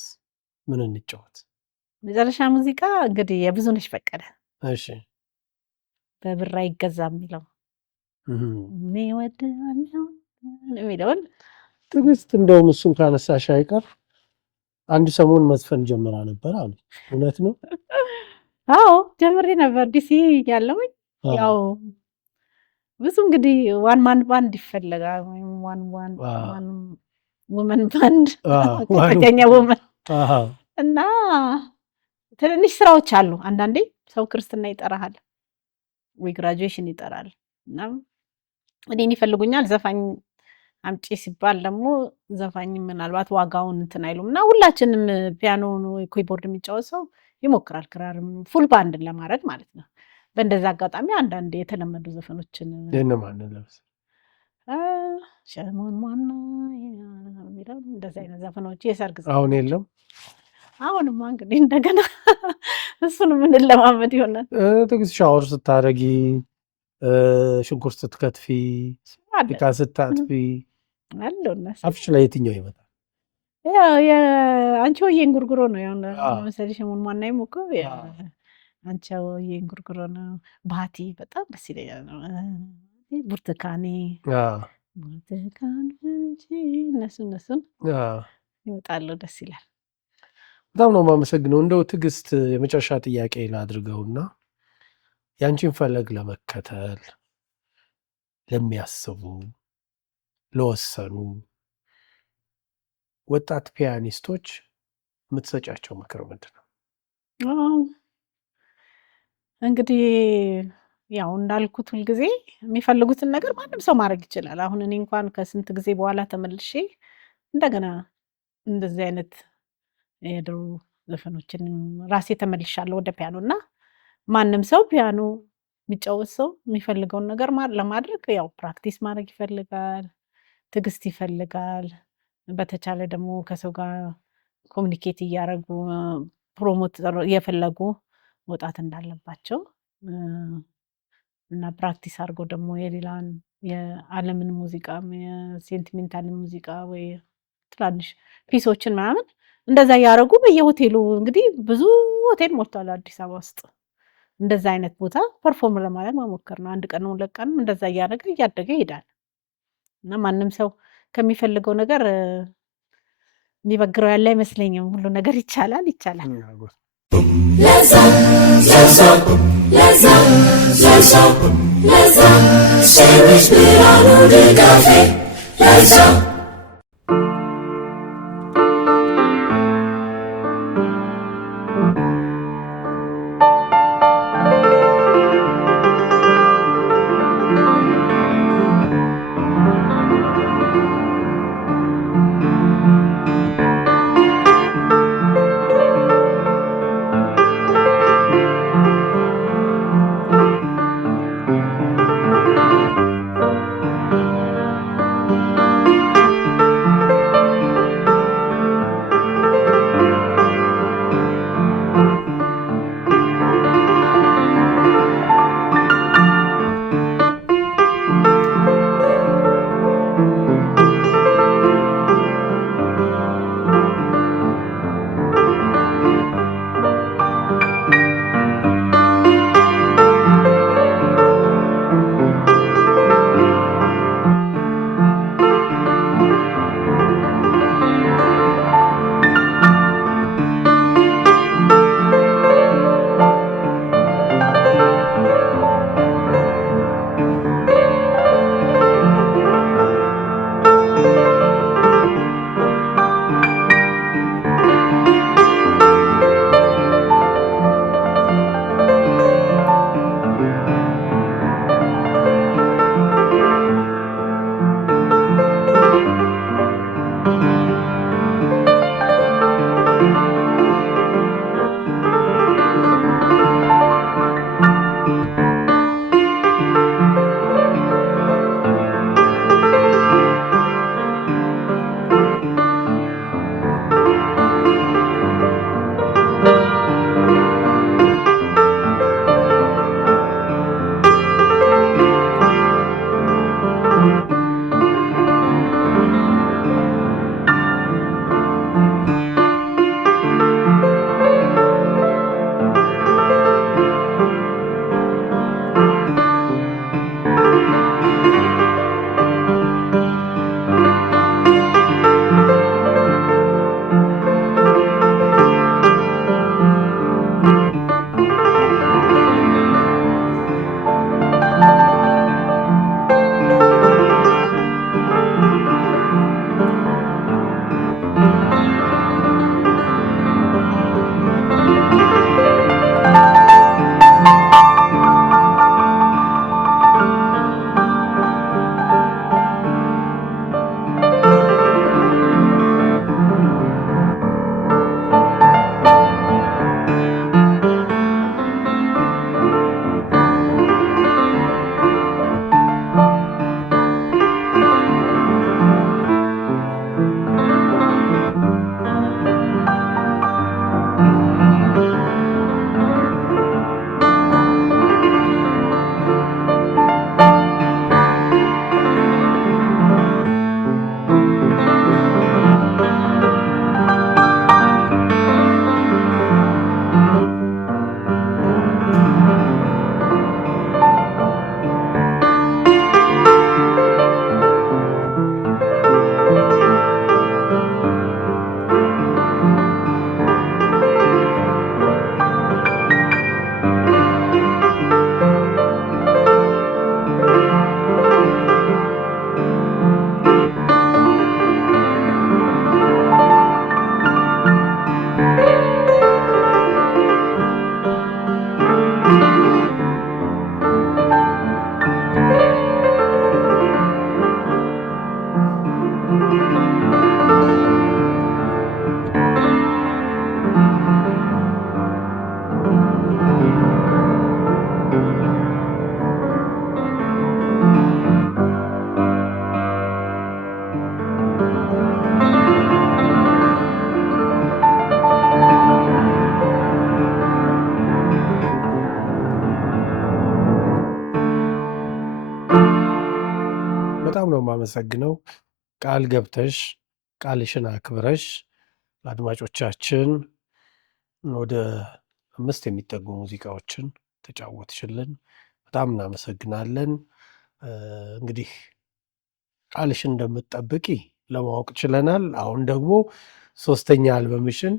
ምን እንጫወት? መጨረሻ ሙዚቃ እንግዲህ የብዙነሽ ፈቀደ እሺ በብር አይገዛም የሚለው የሚለውን ትዕግስት እንደውም እሱን ካነሳሽ አይቀር አንድ ሰሞን መዝፈን ጀምራ ነበር አሉ። እውነት ነው? አዎ ጀምሬ ነበር ዲሲ ያለውኝ። ያው ብዙ እንግዲህ ዋን ማን ባንድ ይፈለጋል ወይም ዋን ውመን ባንድ ከፍተኛ ውመን እና ትንንሽ ስራዎች አሉ። አንዳንዴ ሰው ክርስትና ይጠራሃል ወይ ግራጁዌሽን ይጠራል እና እኔን ይፈልጉኛል ዘፋኝ አምጪ ሲባል ደግሞ ዘፋኝ ምናልባት ዋጋውን እንትን አይሉም እና ሁላችንም ፒያኖን ወይ ኪቦርድ የሚጫወት ሰው ይሞክራል ክራርም ፉል ባንድን ለማድረግ ማለት ነው። በእንደዛ አጋጣሚ አንዳንድ የተለመዱ ዘፈኖችን ለነማን ለምሳሌ ሸሞን ማና የሚለው እንደዛ አይነት ዘፈኖች የሰርግ አሁን የለም። አሁንማ እንግዲህ እንደገና እሱን ምን ለማመድ ይሆናል። ትዕግስት ሻወር ስታረጊ፣ ሽንኩርት ስትከትፊ፣ ጭቃ ስታጥፊ አፍሽ ላይ የትኛው ይመጣል? አንቺ ወዬን ጉርጉሮ ነው። ያው ለምሳሌ ሸሞን ማናይም እኮ አንቺ ወዬን ጉርጉሮ ነው። ባቲ በጣም ደስ ይለኛል። ብርቱካኔ ብርቱካን እነሱን ይወጣሉ፣ ደስ ይላል። በጣም ነው የማመሰግነው። እንደው ትዕግስት የመጨረሻ ጥያቄ ላድርገውና ያንቺን ፈለግ ለመከተል ለሚያስቡ ለወሰኑ ወጣት ፒያኒስቶች የምትሰጫቸው ምክር ምንድን ነው? እንግዲህ ያው እንዳልኩት ሁልጊዜ የሚፈልጉትን ነገር ማንም ሰው ማድረግ ይችላል። አሁን እኔ እንኳን ከስንት ጊዜ በኋላ ተመልሼ እንደገና እንደዚህ አይነት የድሮ ዘፈኖችን ራሴ ተመልሻለሁ ወደ ፒያኖ እና ማንም ሰው ፒያኖ የሚጫወት ሰው የሚፈልገውን ነገር ለማድረግ ያው ፕራክቲስ ማድረግ ይፈልጋል፣ ትዕግስት ይፈልጋል። በተቻለ ደግሞ ከሰው ጋር ኮሚኒኬት እያደረጉ ፕሮሞት እየፈለጉ መውጣት እንዳለባቸው እና ፕራክቲስ አድርገው ደግሞ የሌላን የዓለምን ሙዚቃ የሴንቲሜንታል ሙዚቃ ወይ ትናንሽ ፒሶችን ምናምን እንደዛ እያደረጉ በየሆቴሉ እንግዲህ ብዙ ሆቴል ሞልቷል አዲስ አበባ ውስጥ። እንደዛ አይነት ቦታ ፐርፎርም ለማድረግ መሞከር ነው። አንድ ቀን ሁለት ቀንም እንደዛ እያደረገ እያደገ ይሄዳል እና ማንም ሰው ከሚፈልገው ነገር የሚበግረው ያለ አይመስለኝም። ሁሉ ነገር ይቻላል። ለዛ በጣም ነው የማመሰግነው። ቃል ገብተሽ ቃልሽን አክብረሽ ለአድማጮቻችን ወደ 5 የሚጠጉ ሙዚቃዎችን ተጫወትሽልን። በጣም እናመሰግናለን። እንግዲህ ቃልሽን እንደምትጠብቂ ለማወቅ ችለናል። አሁን ደግሞ 3ኛ አልበምሽን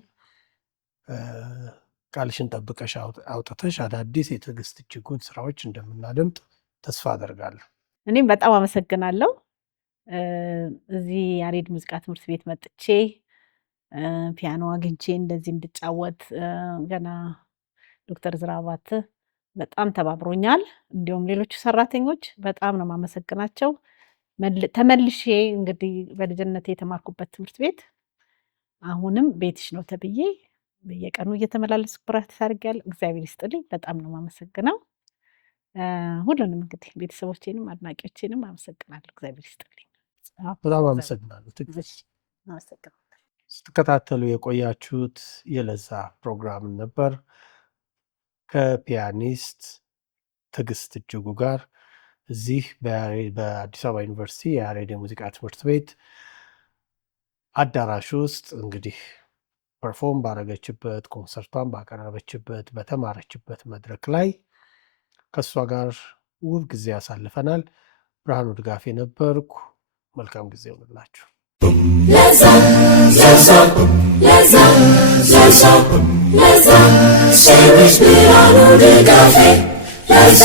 ቃልሽን ጠብቀሽ አውጥተሽ አዳዲስ የትዕግስት እጅጉን ስራዎች እንደምናደምጥ ተስፋ አደርጋለሁ። እኔም በጣም አመሰግናለሁ። እዚህ ያሬድ ሙዚቃ ትምህርት ቤት መጥቼ ፒያኖ አግኝቼ እንደዚህ እንድጫወት ገና ዶክተር ዝራባት በጣም ተባብሮኛል። እንዲሁም ሌሎቹ ሰራተኞች በጣም ነው የማመሰግናቸው። ተመልሼ እንግዲህ በልጅነት የተማርኩበት ትምህርት ቤት አሁንም ቤትሽ ነው ተብዬ በየቀኑ እየተመላለስኩ ፕራክቲስ አድርጌያለሁ። እግዚአብሔር ይስጥልኝ። በጣም ነው የማመሰግነው። ሁሉንም እንግዲህ ቤተሰቦቼንም አድናቂዎቼንም አመሰግናለሁ። እግዚአብሔር ይስጥልኝ። በጣም አመሰግናለሁ። ስትከታተሉ የቆያችሁት የለዛ ፕሮግራም ነበር ከፒያኒስት ትዕግስት እጅጉ ጋር እዚህ በአዲስ አበባ ዩኒቨርሲቲ የያሬድ የሙዚቃ ትምህርት ቤት አዳራሽ ውስጥ እንግዲህ ፐርፎርም ባረገችበት ኮንሰርቷን ባቀረበችበት በተማረችበት መድረክ ላይ ከእሷ ጋር ውብ ጊዜ ያሳልፈናል። ብርሃኑ ድጋፌ ነበርኩ። መልካም ጊዜ ይሁንላችሁ። ለዛ ብርሃኑ ድጋፌ ለዛ